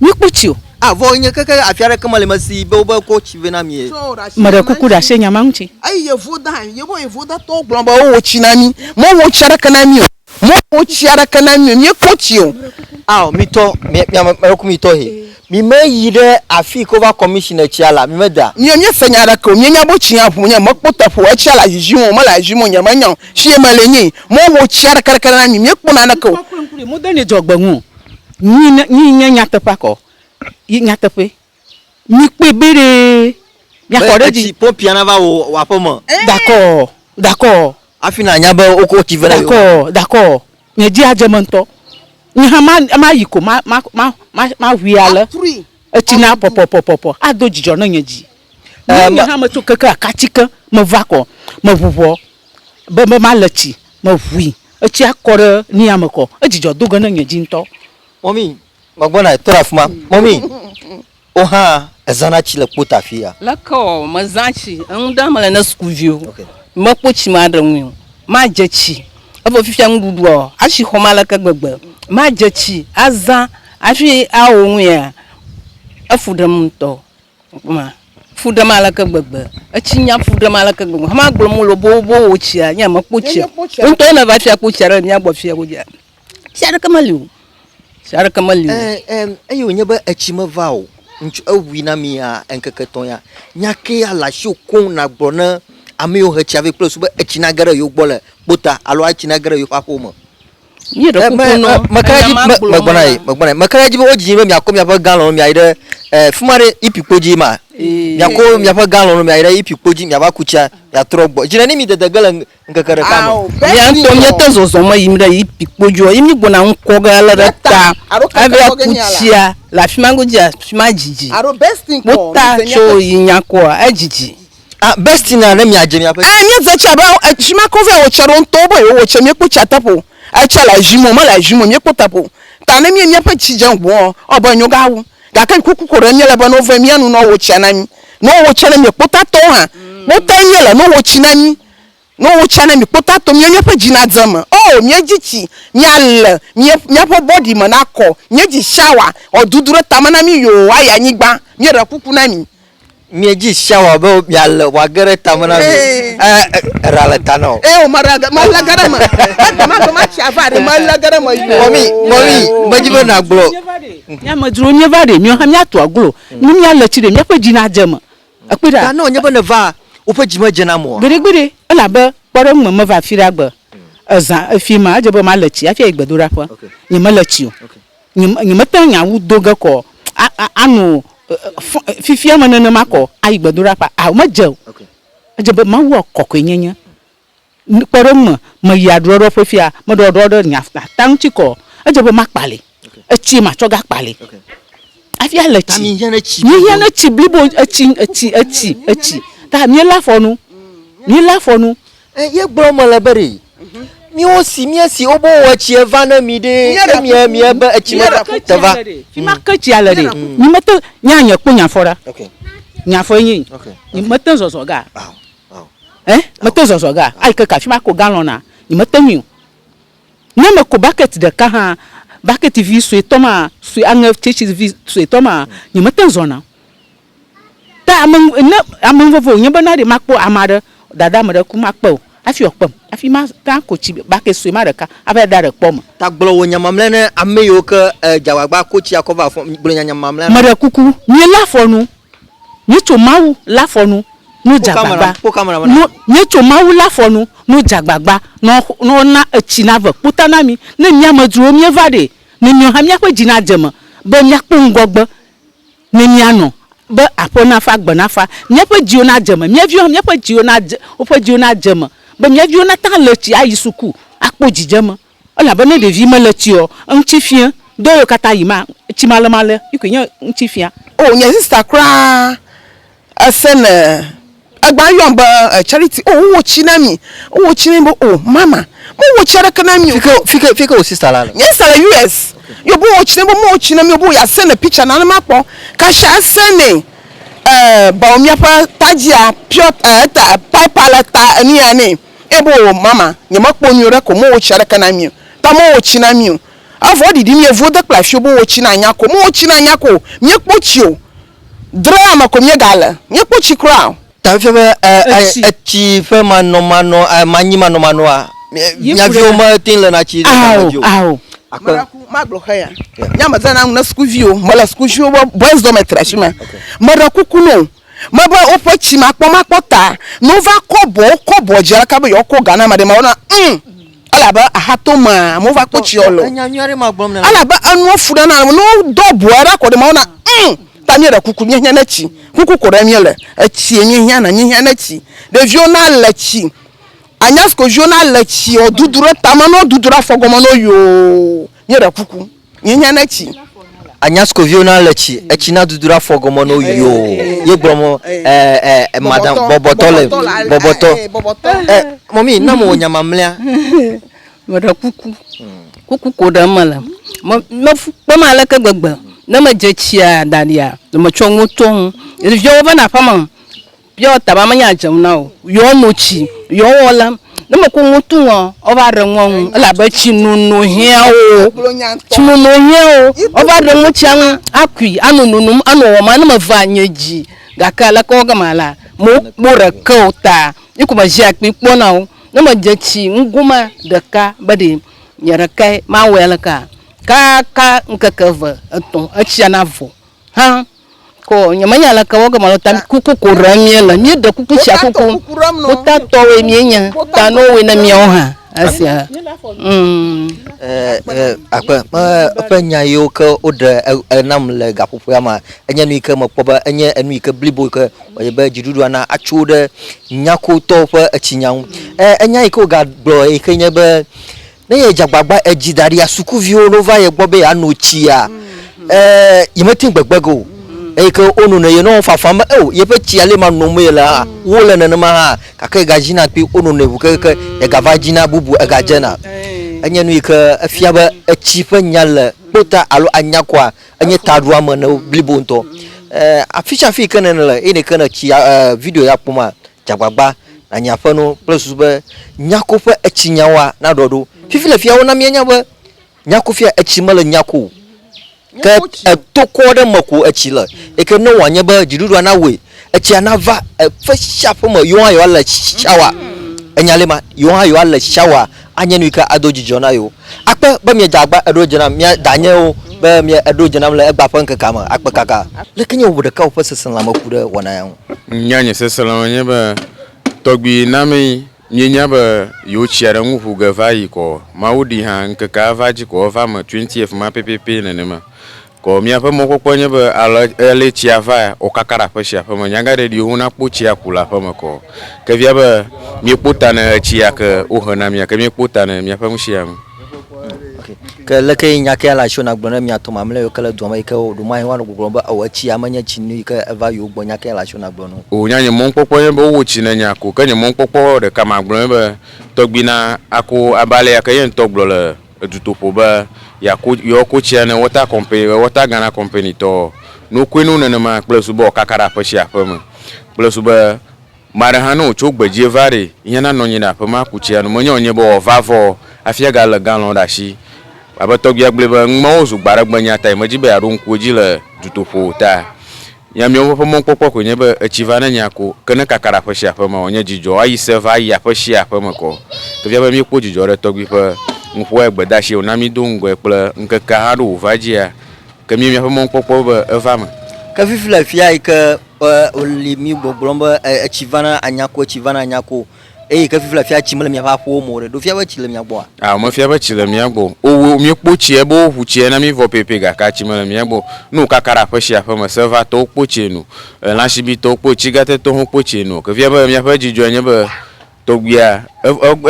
ni kpochio avo nye keke afiare kama le masi be oba ko chivena mi mara kuku da se nyama nti ai ye voda to glomba o wo chinami mo wo chara kanami mo wo chara kanami mi kpochio mito mi to he mi me yire afi cover commissioner chiala mi meda mi fenyara ko mi nya bo chia pu nya makpota pu chiala jiju mo la jiju nya manyo shie malenyi mo wo chara kanami mi kpona na ko mo dani jogbanwu ni nya tepako nya tepe mi pe bere ya ko reji pompiana va wa pomo d'accord afina nya ba oko chivena d'accord ni di ajemonto ni ha ma yiko ma wiala etina popo adojijo na nyaji ni ha ma to kaka katika ma vako ma vuvo ba ma lachi ma wi echi akore ni amako ejijo dogo na nyaji nto Mommy, magbona tora fuma. Mommy. Oha, ezana chi le pota fia. La ko mazanchi, an da mala na school view. Okay. Ma pochi ma dranwu. Ma jechi. Abo fifia nguduo. Ashi homala ka gbegbe. Ma jechi, azan, afi a ohun ya. Afudam to. Ma. Fudam ala ka gbegbe. Achinya fudam ala ka gbegbe. Ma gbolo lo bo ochia, nya ma pochi. Nto na va fia pochi ara nya gbo fia goja. Siara kamaliu. Siara kamaliu. Ayo nyeba echima vao. Nchu awina mia enkeketon ya. Nyake ala shokon na gbona ameo hechi avec plus ba echina gara yo gbole bota alo echina gara yo papoma. Ni do kuno. Magbona makaraji bo oji me miakom ya ba galon mi aide fumare ipikpoji ma. Miako mi apa galon mi aide ipikpoji mi aba kucha ya trogbo. Jina ni mi de galan nkekere kama. Mi anto mi tezo zo ma yimda ipikpoji o yimi gbona nko gala rata. Ave kuchia la fimango dia fimajiji. Aro best thing ko. Bota cho yinyako ajiji. Best thing na mi aje mi apa. Mi zacha ba shima ko ve o chero nto bo yo o che mi kucha tapo. Acha la jimo ma la jimo mi ko tapo. Ta na mi apa chijan gbo obo nyoga wu. Ga kan kuku ko re mi le ba no ve mi anu no wo chana mi. No wo chana mi pota to ha. Mo ta mi le no wo china mi. No wo chana mi pota to mi apa jina zama. Oh mi ajichi mi al mi apa body ma na ko. Mi ji shower o dudure tamana mi yo aya nyigba. Mi ra kuku na mi. Mi ji shower bo mi al wa gere tamana mi. Rala tano. O malagara ma. Ma chavare malagara ma. Mommy, majibe na glo. Ya madro nyevade mi ha mi ato aglo. Ni mi ala chire mi apa jina ajema. Akpira. No nyebe ne va. Opa jima jena mo. Gbere ala ba poro mama va fira gba. Azan afima ajeba malachi afia igbadura fa. Ni malachi o. Ni matan ya wudoga ko anu fifia manana mako ai gbadura pa a ma je. Ajeba ma wo kokko nyenya. Poro ma ya doro fofia ma do nyafta tanchi ko ajeba ma pale. Echi ma choga pale. Afia lachi. Ni yana chi blibo echi. Ta mi la fonu. Ni la fonu. Ye gbo mo le bere. Mi o si obo wo chi evana mi de. Mi ba echi ma tava. Fi ma kachi ala de. Ni mata nyanya ko nyafora. Okay. Nyafo yin. Okay. Ni mata zozo ga. Wow. Mata zozo ga. Ai ka fi ma ko galon na. Ni mata mi. Na me ko bucket de ka ha. Bucket vi so etoma, so angef chechi vi so etoma. Ni mata zona. Ta amon vovo nyeba na de makpo amada dada mada ku makpo afi okpam afi ma ta ko chi ba ke so ma de ka aba da de kpom Ta glo wo nyamamle ne ameyo ke jawagba ko chi akova fo glo nyamamle mada kuku ni la fonu ni to mawu la fonu no jagbagba no ni to mawu la fonu no jagbagba no na echi na va putana mi ne nyamaduro mi evade ne nyo ha mi akwa jina jema be mi akpo ngogbo ne mi ano ba apona fa gbona fa nyepe jiona jema nyevio nyepe jiona opo jiona jema ba nyevio na ta lechi ayisuku akpo jijema ola ba ne devi melechi o nchifia do yo kata yima chimalemale ikunya nchifia Oh nya sister kra asene agba yomba charity wo china mi wo china bo oh mama mo wo chara kana mi fika o sister la. yes la US yo bo wo china bo mo china mi bo ya send picture na ma po ka sha send ba o mi apa tajia pure ta pipe la ta ani ani e bo mama ni ma po nyure ko mo wo chara kana mi ta mo wo china mi avo didi mi evo de kla bo wo china Anyako mo wo china Anyako mi po chio drama ko mi gala mi po chi crown Ta fe echi fe mano manyima no mano a. Nyavio ma tin le na chi. Aw maglo haya nyama zana na school view mala school view boys dormitory shima mara kukuno maba opochi makpota no va kobo jara ka be yoko gana made ma ona alaba ahatoma mo va kochi olo alaba anu fuda na no dobo ara ko de ma ona tamiera kuku nyanya na chi kuku ko remiele echi nyanya na nyanya na chi de viona la chi Anyasko journal lechi o dudura tamano dudura fogomono yo nyera kuku nyenya na chi Anyasko journal lechi echina dudura fogomono yo ye bromo madam boboto mommy na mo nyamamlea mara kuku ko da mala ma la ka gbagba na ma je chia dalia no ma chongo ton yo va na fama yo taba ma nya jam na o yo no chi yo wala na ma ko ngutu o va re won la ba chi nunu hia o chi nunu hia o va re mu chan akui anu nunu anu o ma na ma va nyaji ga ka la ko ga mala mo re ka ta ikuma ji akpi po na o na ma je chi nguma de ka ba de nyara kai ma wela ka nkakava aton achiana vo ha ko nyamanya la ka woga malota kuku kuramiela mi da kuku cha kuku utato we mienya tano we na mioha asia apa nyayo ke oda enam le gapopo ama enya nu ke mapoba enya enu ke blibo ke oyeba jidudu ana achude nyako to fa achinyam enya iko ga bro e ke nya ba na ye jagbagba ejidari asuku vio no va ye gbobe anochia yimetin gbagbago e ke onu na ye no fafama ye pe chiale ma no mo yela wole na ma ha ka ke gajina pi onu na bu ke ye gavajina bubu agajena anya nu ke afiaba achifa nyala pota alo anyakwa anya tadwa ma na blibonto afisha fi kana na ene kana chi video ya puma jagbagba na nyafano plus be nyakofa achinyawa na dodo fifile fia wona mienya ba nyakofia achimala nyako ka tokoda mako achila e ke no wanya ba jidudu na we achia na va fa shapo ma yo ayo ala shawa enyalema yo ayo ala shawa anyenu ka adoji jona yo akpa ba mi jagba adojina mi danye o ba mi adojina la egba fanka kama akpa kaka lekenye obodo ka ofa sesan la makuda wana yan nyanya sesan la wanya ba togbi nami nyenya ba yo chiara ngufu ga vai ko maudi han ka ka vaji ko va ma 20th ma ppp ne ma ko mi afa mo ko nya ba ale chia va o kakara fa sha fa ma nyanga de di huna po chia kula fa ma ko ka via ba mi puta na chia ka o hana mi ka mi puta na mi afa mu shia ka lake nyake ala shona gbona mi atoma mle yo kala doma ika o duma wa gbogbo ba o chi amanya chinu ika eva yo gbo nyake ala shona gbona o nyanye mon popo yen bo wo chi na nyako ka nye mon popo de kama gbona ba togbina ako abale ya ka yen toglo le edutopo ba ya ko yo ko chi na water company water Ghana company to no kwenu na ma plus bo kakara fa shi afa mu plus ba mara hanu chogbeje vare yana no nyina fa ma ku chi anu mo nyonye bo vavo afia ga le galon da shi abatog ya gleba ngmozu gbaragbanya tai majibe arun koji le dutopo ta ya mi opo mon popo ko nyebe achivana nyako kana kakara fa sha fa ma onya jijo ayi se va ya fa sha fa ma ko to ya ba mi ko jijo re togbi fa ngfo egbe da shi onami dungwe ple nkeka haru vajia ka mi fa mon popo ba eva ma ka fifila fia ika olimi gbogbomba achivana anyako ka fifila fia chimele mi fa po mo do fia ba chile mi agbo mo fia ba chile mi agbo owo mi pochie bo huchie na mi vo pepe ga ka chimele mi agbo no kakara fa shia fa ma server to pochie no la shibi to pochi ga te to ho pochie no ka fia ba mi fa jijo anya ba to gbia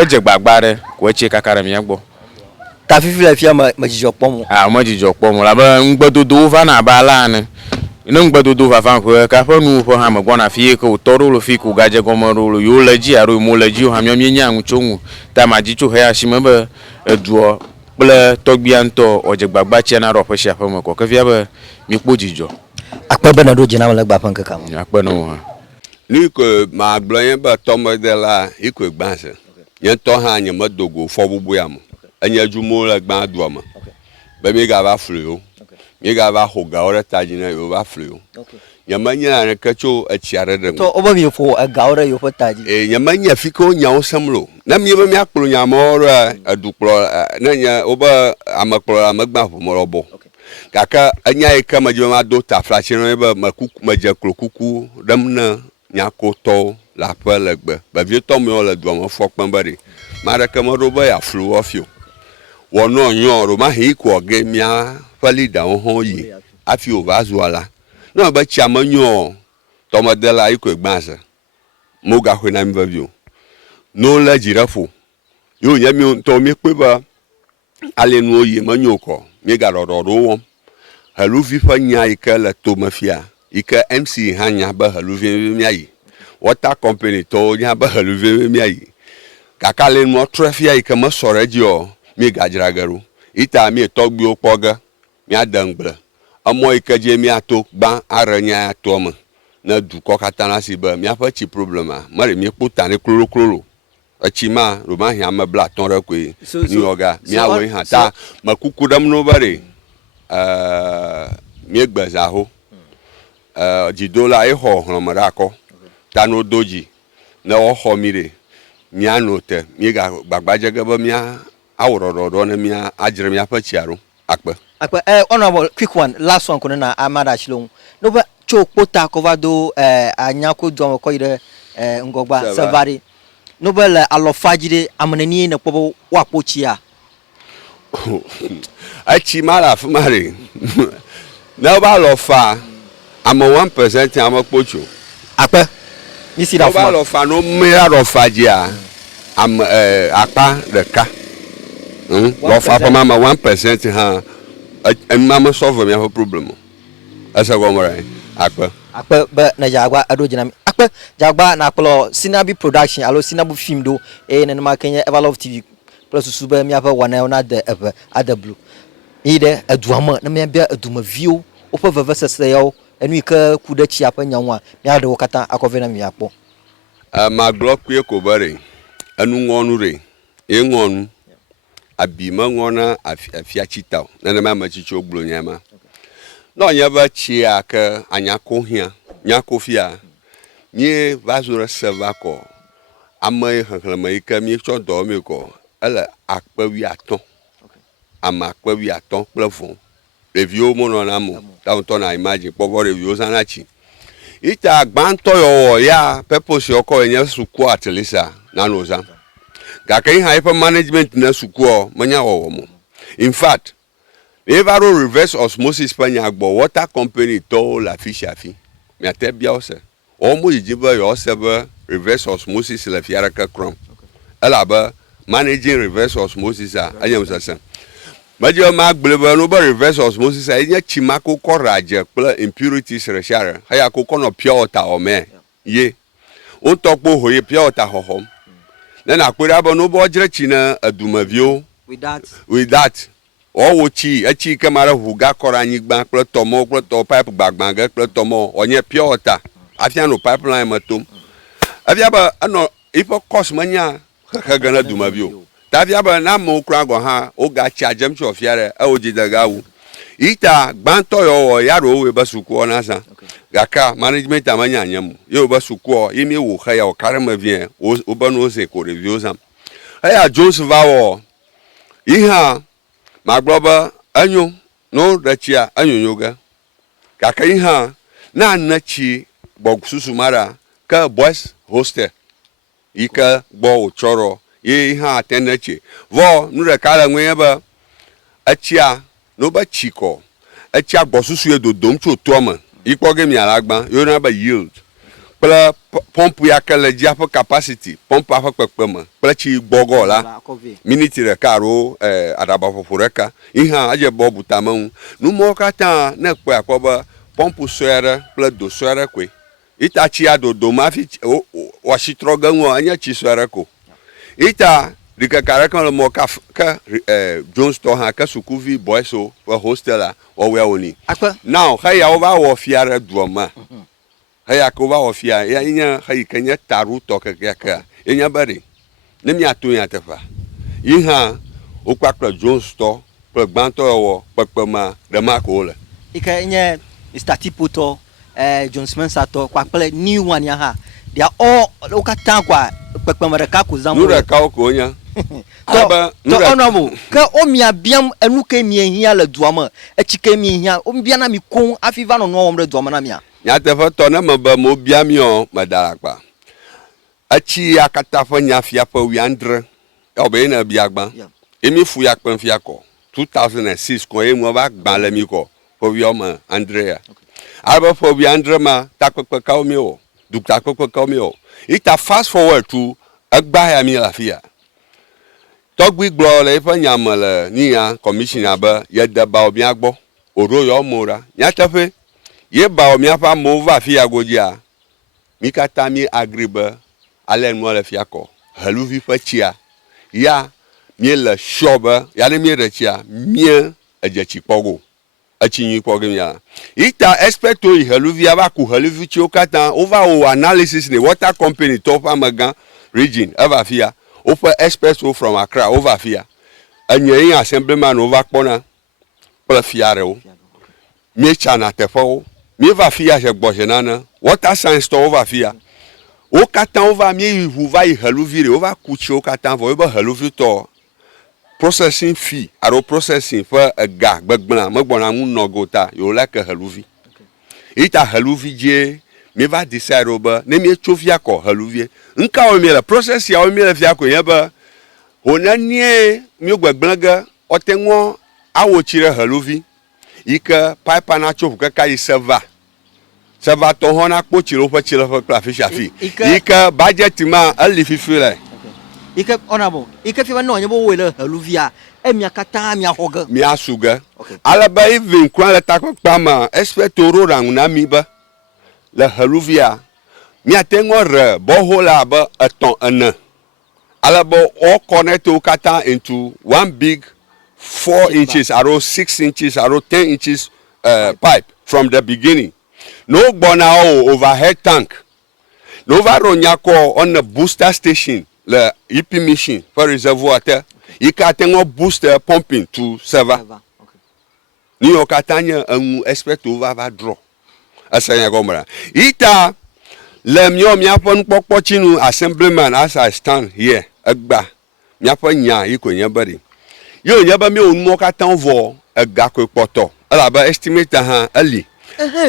eje gbagbare ko eche kakara mi agbo ta fifila fia ma jijo pomo mo jijo pomo la ba ngbododo va na ba la ne ino ngbadodo va van ko ka fa nu fo ha ma gona fie ko toro lo fi ko gaje gomoro lo yo laji aro mo laji ha mi nya ngu chongu ta ma ji chu he ashima ba eduo ple togbianto oje gbagba che na ro fo sha fa mo ko ka fia ba mi pojijo akpa ba na do jina la gba fan ka kam akpa no ha ni ko ma gbloyen ba tomo de la iko gbanse yen to ha nya madogo fo bubu ya mo anya jumo la gba do ma ba mi ga ba flu mi ga ba hoga ora tajina yo ba flu nyamanya na kacho achiare de to oba mi fo ga ora yo fo taji nyamanya fiko nya osamlo na mi ba mi akplo nya ma ora adukplo na nya oba amakplo amagba fo morobo kaka anya e kama je ma do ta flash no ba makuku majaklo kuku damna nya ko to la pelegbe ba vie to mi o le do mo fo pon bari mara kama roba ya flu ofio wono nyo ro ma hi ko ge mia valida ho yi afi o vazuala no ba chama nyo to modela iko gbanse mo ga hwe na mi vavio no la jirafo yo nya mi to mi pe ba ale nu oyi ma nyo ko mi ga ro wo halu vi fa nya ikala to mafia ika MC hanya ba halu vi mi ayi water company to nya ba halu vi mi ayi kakale mo trafia ika ma soreji o mi ga jiragaru ita mi tɔgbiwo kpɔ ge míade ŋgble emɔ yi ke dze míato gbã are nya to me ne dukɔ katã na si be míaƒe tsi problema mele míekpɔ ta ne kloloklolo etsi ma ɖo ma hiã ame bla atɔ̃ ɖe koe New York míawoe hã ta me kuku ɖem no be ɖe míegbe zaho dzidola ye xɔ hlɔ̃me ɖe akɔ ta no do dzi ne woxɔ mi ɖe míanɔ te míega gbagbadze ge be mía awɔrɔɖɔɖɔ ne mía adzre míaƒe tsia ɖo akpe. Honorable, quick one, last one kuna amada shilong. No ba cho kota kovado Anyako drum ko ide ngogba savari. No ba la alofajide amaneni na pobo wa pochia. Achi mala fumare. No ba lofa am 1% am pocho. Akpe. You see that? No ba lofa no me alofajia am apa de ka. Lofa pa mama 1% ha. And mama solve me have a problem. As I go right. Akpe but na jagwa adojina akpe jagwa na apolo sinabi production alo sinabu film do na ma Kenya Everlove TV plus suba mi ava wana na de ada blue ide aduama na me bia aduma view opo vevese seyo enu ka kudachi apa nyanwa mi ade wokata akove na mi akpo ma block kwe ko bare anu ngonu re e ngonu abi ma ngona afia chita na ma ma chicho gblo nyama no nyaba chia ka Anyako hia nyako fia mi vazura sevako ame hanklama ka mi cho do mi ko ele akpe wi aton ama akpe wi aton plafon review mo no na mo ta to na imagine povo review sanachi ita gbanto yo ya purpose yo ko enya suku atlisa na noza ga kai hyper management na suku manya wo mo in fact Evaro reverse osmosis panyagbo water company to la fichafi. Me ate bia ose. Omo yijiba yo sebe reverse osmosis la fiaraka krom. Ela ba managing reverse osmosis a anyam sasa. Majo ma gleba no ba reverse osmosis a enya chimako koraje pla impurities reshare. Haya ko kono pure water o me. Ye. On tokpo hoye pure water hohom. Na akwere aba no bo jire china adumavio with that o chi achi kamara huga kora anyigba kple tomo kple to pipe gbagbanga kple tomo onye pure water afia no pipeline matom afia ba ano ifo cost manya gana dumabio ta afia ba na mo kra go ha o ga cha jem cho fiare e o jidaga wu ita gbanto yo ya ro we basuku na sa gaka management amanya anyam yo basuku yimi wo ha ya o karama vien o ba no se ko review sam aya Jones vawo iha magloba anyo no dachia anyo yoga kaka iha na nachi bogsusu mara ka boys hostel ika bo choro ye iha tenachi vo nure kala nweba achia no ba chiko achia gbosusu edodom chu toma ikpoge mi alagba yo na ba yield pla pompe ya kala japo capacity pompe afa kpekpema pla chi gbogo la minute re karo adaba fofureka iha aje bobu tamau nu mo kata na kpe akoba pompe soere pla do soere kwe ita chi ado do ma fi wa shitroga ngo anya chi soere ko ita dika karaka lo mo ka Jones to ha ka sukuvi boys o hostela o we oni now haya o ba wo fiare duoma haya ko ba ofia ya inya hayi kanya taru to ka enya bare ne mi atu ya tefa iha o kwakra Jones to pe gbanto wo pepema de makola ika enya statiputo Jones Mensato kwakle new one ya ha dia all o katan kwa pepema re ka ko zamu nure ka ko nya aba to onomo ka o mi abiam enu ka mi ehia la duama echike mi ehia o bia na mi kon afiva no no omre duama na mi a nya tefa to na maba mo biamio madarakpa achi akata fa nya fia pa wiandre o be na biagba emi fu ya kpan fia ko 2006 ko emu ba gba la mi ko fo wioma Andrea aba fo wiandre ma takpekpe ka o mi o duk takpekpe ka o mi o ita fast forward to agba ya mi la fia togbi glo le fa nya mala ni ya commissioner ba ye da ba o biagbo oro yo mora nya tafe ye ba o mi afa mo va fi agodia mi kata mi agribe ale no le fiako haluvi pachia ya mie le shobe ya ne mie rechia mie ejechi pogo achinyi pogo ya ita expect to heluvia ba ku heluvi chi okata over o analysis ne water company top amagan region over fia over experts from Accra over fia anyi assemblyman over kpona pla fiare o mie chana tefo mie va fia je gbojenana water science to over fia o kata over mie hu va heluvire over kuchi o kata vo be heluvi to processing fee aro processing for a ga gbegbna megbona mu nogota yo like heluvi ita heluvi je me va decide oba ne me chofia ko heluvi nka o me la process ya o me la fia ko yeba onanie mi gbegbnaga otenwo awo chire heluvi ika pipe na chofu ka kai server to hona kpo chiro fa chiro fa kla fisha fi ika budget ma ali fifile ike honorable ike fi no nyebo wele heluvia emia kata mia hoga mia suga alaba even kwa la takpa ma expect oro rang na mi ba la heluvia mia tengo re bohola ba aton ana alaba all connect to kata into one big 4 inches arrow 6 inches arrow 10 inches pipe from the beginning no bona overhead tank no va ronyako on the booster station le EP machine for reservoir terre il ka tengo booster pumping to server ni o katanya un expect over va draw asanya gomra ita le mio mia pon pokpo chinu assemblyman as I stand here agba mia pon nya iko nya bari yo nya ba mi o mo katan vo aga ko poto ala ba estimate ha ali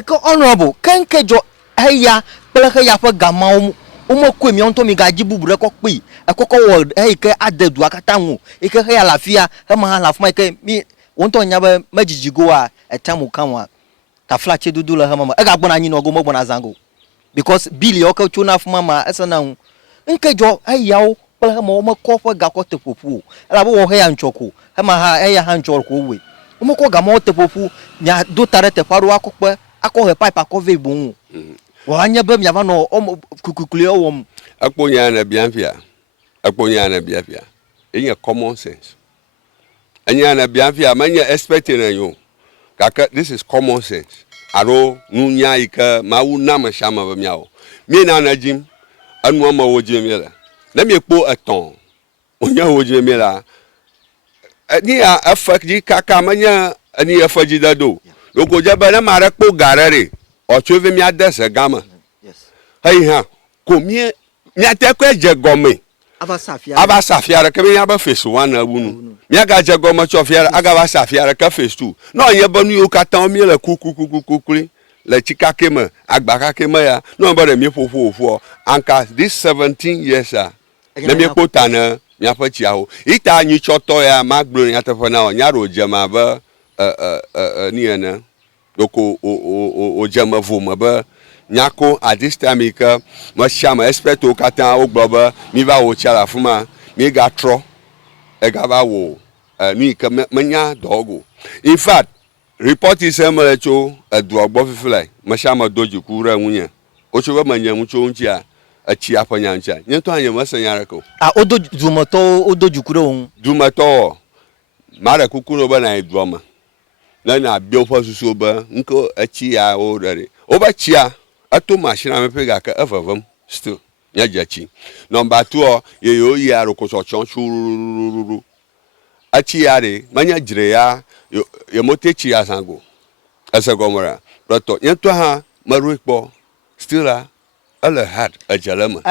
ko honorable kenke jo heya pele heya fa gama omo ko mi on to mi gaji bubure ko pe akoko wo ke adedu akata hu ike he alafia he ma la fuma ke mi won to nya ba majijigo a etamu kanwa ta flache dudu la he mama e ga gbona anyi no go mo gbona zango because billy o ka chuna fuma ma esana hu nke jo ayawo pele he mo ko fa ga ko tepofu ala bo he ya nchoko he ma ha e ya ha nchoko we omo ko ga mo tepofu nya do tare te faru akokpe akọ he pipe akove ibun wanya bem ya no kukukule owom akponya na biafia in common sense anya na biafia manya expect na yo kaka this is common sense aro nunya ika mawu na mashama bem yawo mi na jim anu ama woje mi la na mi ekpo eton onya woje mi la ni a afakji kaka manya ani afaji dado loko jaba na mara kpo garare o chove mi adese gama yes hey ha ko mi atekwe je gome aba safia ke mi aba face 1 na wunu mi aga je gome chofia aga ba safia ka face 2 no ye banu yo katan mi le kukukukukuli le chikakema agbaka kema ya no ba mi fofofo anka this 17 years na mi ko tana mi afachi aho ita anyi choto ya magbro ya tefona onya ro jema ba ni na doko o jama voma ba nyako at this time ka ma shama expect o katan o gboba mi va o chala fuma mi ga tro e ga ba wo ni ka manya dogo in fact report is emelecho adu ogbo fifile ma shama doji kura nwunya o choba manya mu cho ntia a chi apanya ntia nyeto anya ma sanyara ko odo zumoto odo jukuro on dumato mara kukuro ba na idoma na biofo susu ba nko achi ya o dare o ba chia ato machine me pega ka avavam still nya jachi number 2 ye yo ya ro ko so chon chururu achi ya re manya jire ya ye motechi ya sango asagomora proto nyeto ha maru ipo still ala had a jalama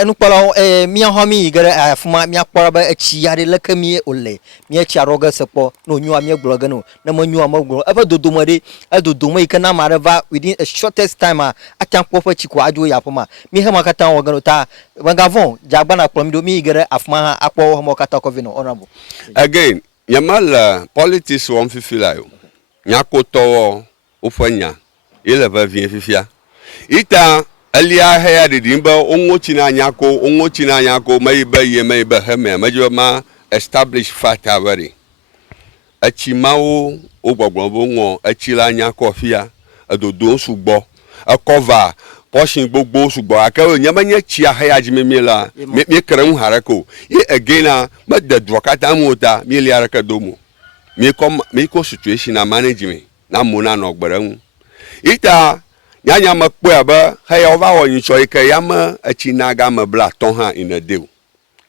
enu palo mi homi igere afuma mi akpora ba achi ya re lekami ole mi achi aroga sepo no nyua mi gbloga no na manyua maglo aba dodomade adodoma ikana mareva within a shortest time atan kpofa chiko ajo ya poma mi hema kata wogano ta bangavon jagba na kplo mi do mi igere afuma akpo ho mo kata ko vino honorable again yamal politics won fifila yo nyakoto ofanya ile ba vien fifia ita alia haya de dimba ongochi na anyako maiba heme majoma establish fact awari achimawo ogbogbon bo won achila anyako fia adodo sugbo akova portion gbogbo sugbo aka nyama nye chia haya jime mila me kran harako e again ma de dwakata mota mi li araka domo me ko situation na management na mona no gbaran ita nyanya makpo aba haya ova wonyi choi ka yama achi na ga ma bla ton ha in a day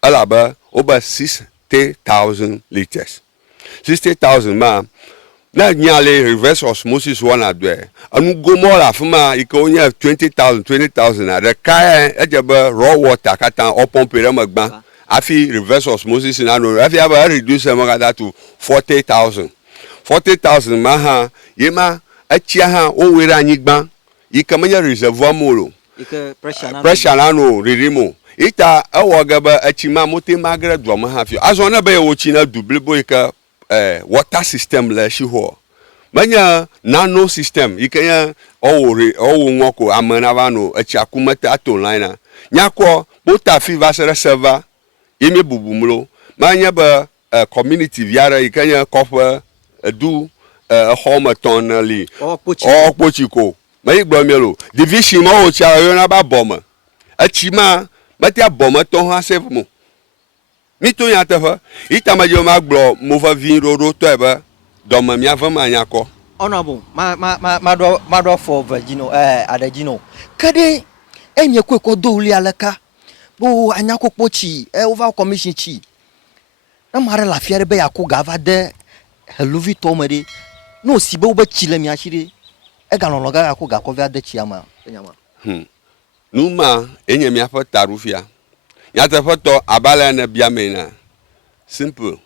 alaba over 60,000 liters 60,000 ma na nyale reverse osmosis one adwe anu go more la fuma ikonya 20,000 na the kai ejeba raw water kata opompe magban afi reverse osmosis na no afi aba reduce magada to 40,000 ma ha yema achia ha o were anyigban ikamanya reservoir molo pressure na no ririmo ita awogaba achima mote magara dwom ha fi azona be wo chi na dublebo ika water system la shi ho manya nano system ikanya owo nwoko amana vano achakumata atonline nyako bota fi vasera server yemi bubumlo manya ba community viara ikanya kofa du home tonally o pochiko mai gbomelo division mo o cha yo na ba boma achima mati aboma ton ha sevmo mito yatafa itamajo magbo mova vinro to eba doma mi avama Anyako honorable ma do for virgino adagino kade enye kweko doli alaka bo Anyako pochi over commission chi na mara la fiere be yakko gava de heluvi tomere no sibe ba chile mi ashire e galon loga yakko ga ko via de chiama enyama numa enye mi afa tarufia nyata foto abala na biamena simple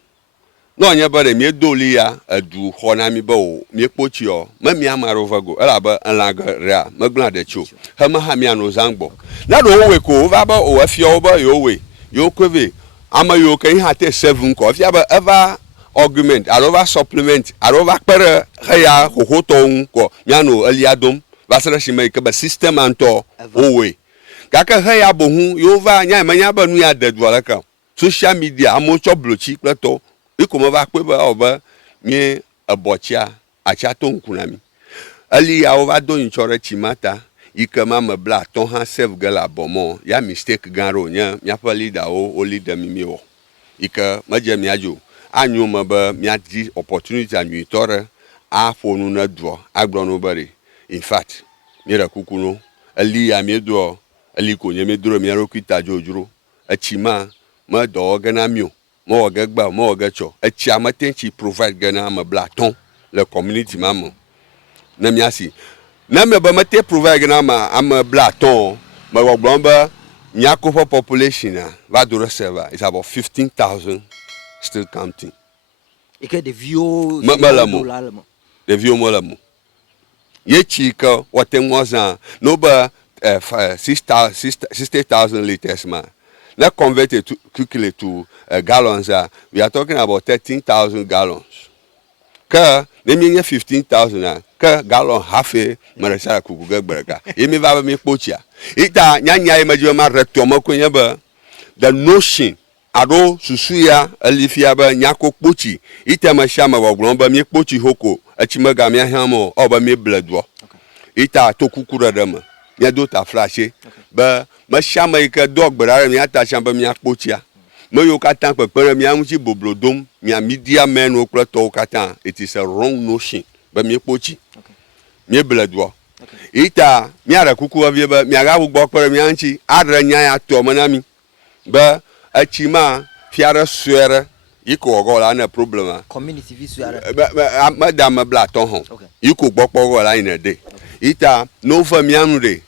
no nya bare mi doli ya adu hona mi bo mi pochi o ma mi amaro vago ala ba anlaga ria magla de chu ha ma ha mi anu zangbo na do we ko va ba o afia o ba yo we yo kweve ama yo kan ha te 7 ko afia ba ever argument arova supplement arova pere ya hohoton ko mi anu aliadom basara shima ka ba system anto o we kaka ya bo hu yo va nya ma nya ba nu ya dedwala ka social media amo cho blochi plato ikomo va pe ba oba mi abochia acha to nkunami ali ya ova do inchore chimata ikama me bla ton ha save gala bomo ya mistake ganro nya nya pa leader o leader mi o ika maje mi ajo anyu ma ba mi adi opportunity anyu tore a fonu na do agro no bari in fact mi ra kukuno ali ya mi do ali ko nya mi duro mi ro kita jojuro achima ma do gana mio mo gagba mo gacho achama tenchi provide gana ma blaton le community mamu na miasi na me ba mate provide gana ma am blaton ma wogbomba Anyako population va do server is about 15,000 still counting ike de vio malamo de vio malamo ye chika watengoza no ba 60,000 liters ma. Now converted quickly to gallons. We are talking about 13,000 gallons. Ka nemi 15,000 ka gallon half a marasara kukuga burger. Emi va me pochia. Ita nyanya imajiwa ma retoma kwenye ba the notion ado susuya alifia ba Anyako pochi. Ita ma shama wa glomba me pochi hoko achimaga me hamo oba me bledwo. Ita to kukura dama. Nya do ta flashe ba ma shama ika dog brare mi ata shamba mi akpochia mo yo katan pepere mi anchi boblodom mi media men okra to katan. It is a wrong notion ba mi akpochi mi bledwo ita mi ara kuku avie ba mi aga bugbo pere mi anchi adra nya ya to manami ba achima fiara suere iko ogola na problema community visual madam blaton ho iko gbogbo ogola in a day ita no fa mi anure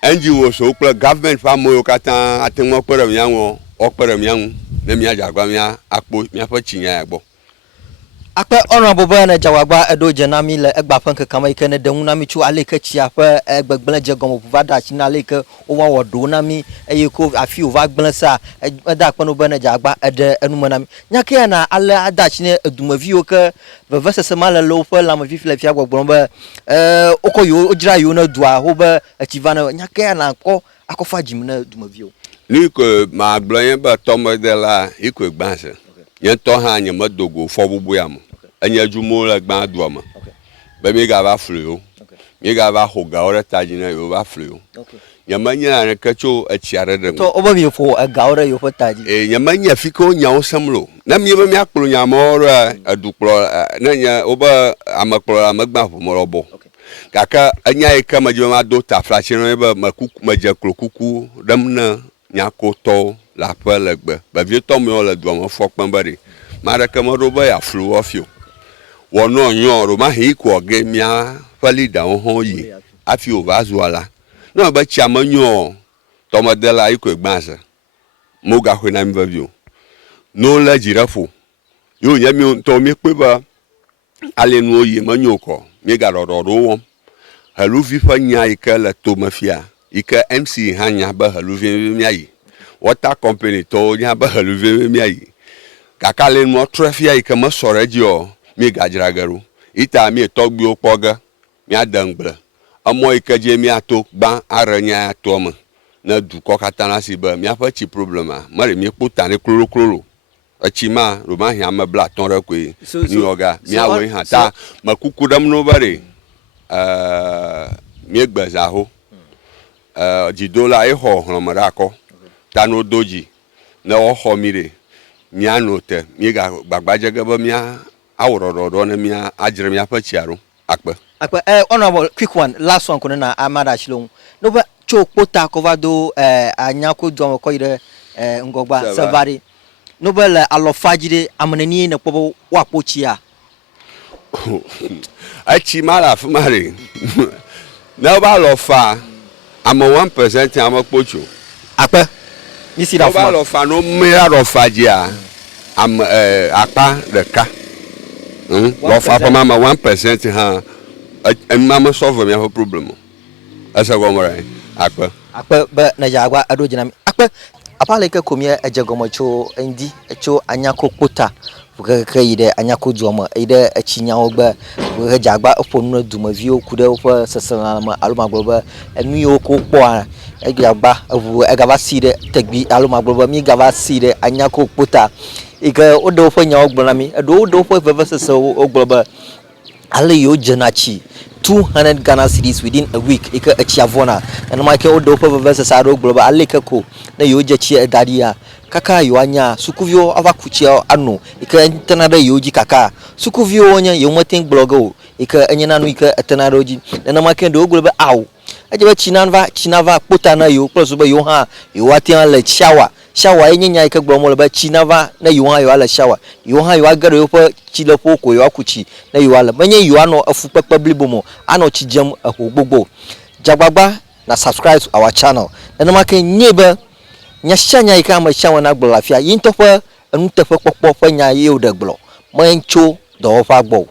NGO so kula government fa mo kata atenwo pere mi anwo opere mi anwo na mi ajagba mi akpo mi afa chinya agbo akpa honorable bana jawagba edo jenami le egba fanke kama ikene de hunami chu aleke chia fa egbegbele je gomo vada china aleke owa wodo nami eyeko afi ova gbele sa eda akpa no bana jagba ede enumanami nyake na ale ada chine edumavi o ke veve se mala lo fa la mavi fle fia gbogbon okoyo ojira yo na dua ho ba achivana nyake na akofa jimna edumavi o ni ko ma gbloyen ba tomo de la iko egbanse yen to ha anya madogo fo bubu ya mo anya jumo la gban do ma ba mi ga ba flu mi ga ba hoga ore tajina yo ba flu nyamanya ne kacho a chiare de to oba mi fo a gaure yo fotaji nyamanya fiko nyawo samlo na mi be mi akplo nyamoro a dukplo na nya oba amakplo amagba fo morobo kaka anya e kama je ma do ta flash no be makuku majaklo kuku damna nyako to la pelegbe ba vie to mi o le do mo fo pon bari mara kama ro ba ya flu ofio wono nyo ro ma hi ko ge mia valida ho yi afi o vazuala no ba chama nyo to modela iko egbanse mo ga hwe na mi vavio no la jirafo yo nya mi to mi pe ba ale no yi ma nyo ko mi ga ro wo haluvi fa nya ika la to mafia ika MC hanya ba haluvi mi ayi water company to nya ba haluvi mi ayi kakale mo trafia ika ma soreji o mi ga jiragaru ita mi togbi opoga mi adangbla amo ikaje mi ato gba aranya to mo na du ko katana si ba mi afa chi problema mare mi puta ne kloro achima ro ma hia ma bla ton ra kwe ni oga mi awe ha ta makukudam no bare mi egbaza ho jidola e ho hромara ko ta no doji na o ho mire mi anote mi ga gbagbaje gaba mi awroro na mi ajire mi afa chiaro akpe honorable quick one last one kuna amada shilong no ba chokpota kovado anyako dwo ko ire ngogba savari no ba la alofajide amanani na pobo wapochia achi mala fumare na ba lofa am 1% am pocho akpe mi si da ba lofa no me alofajia am apa de ka lofa pa mama 1% ha mama solve me have problem asa go mara akpe ba na jagwa ado jinami akpe apale ke komie ejegomo cho ndi cho anyako kpota ka ide anyako duoma ide achinya ogba we jagba oponu duma vio kude ofa sesana ma alumagboba enu yoko kpo a egaba avu egaba side tegbi alumagboba mi gaba side anyako kpota ika odo fo nya ogbona mi odo fo veva sese ogboba ale yo jenachi 200 Ghana cedis within a week ika achiavona and my ke odo fo veva sese aro ogboba ale kako na yo jechi edadia kaka yo anya sukuvio avakuchia anu ika tenada yoji kaka sukuvio onya yo matin blogo ika enyana nu ika tenaroji na ma ke do ogboba aw ajeba chinava kpota na yo plus ba yo ha yo atian le shower enyenya ika gbomo le ba chinava na yo ha yo ala shower yo ha yo agaro yo po chilepo ko yo akuchi na yo ala menye yo ano afu pepa blibomo ano chijem ahogbogbo jagbagba na subscribe to our channel na ma ke nyebe nyashanya ika ma shawa na gbla afia yintofa anu tefa popo fa nya ye odagbo mo encho do fa gbo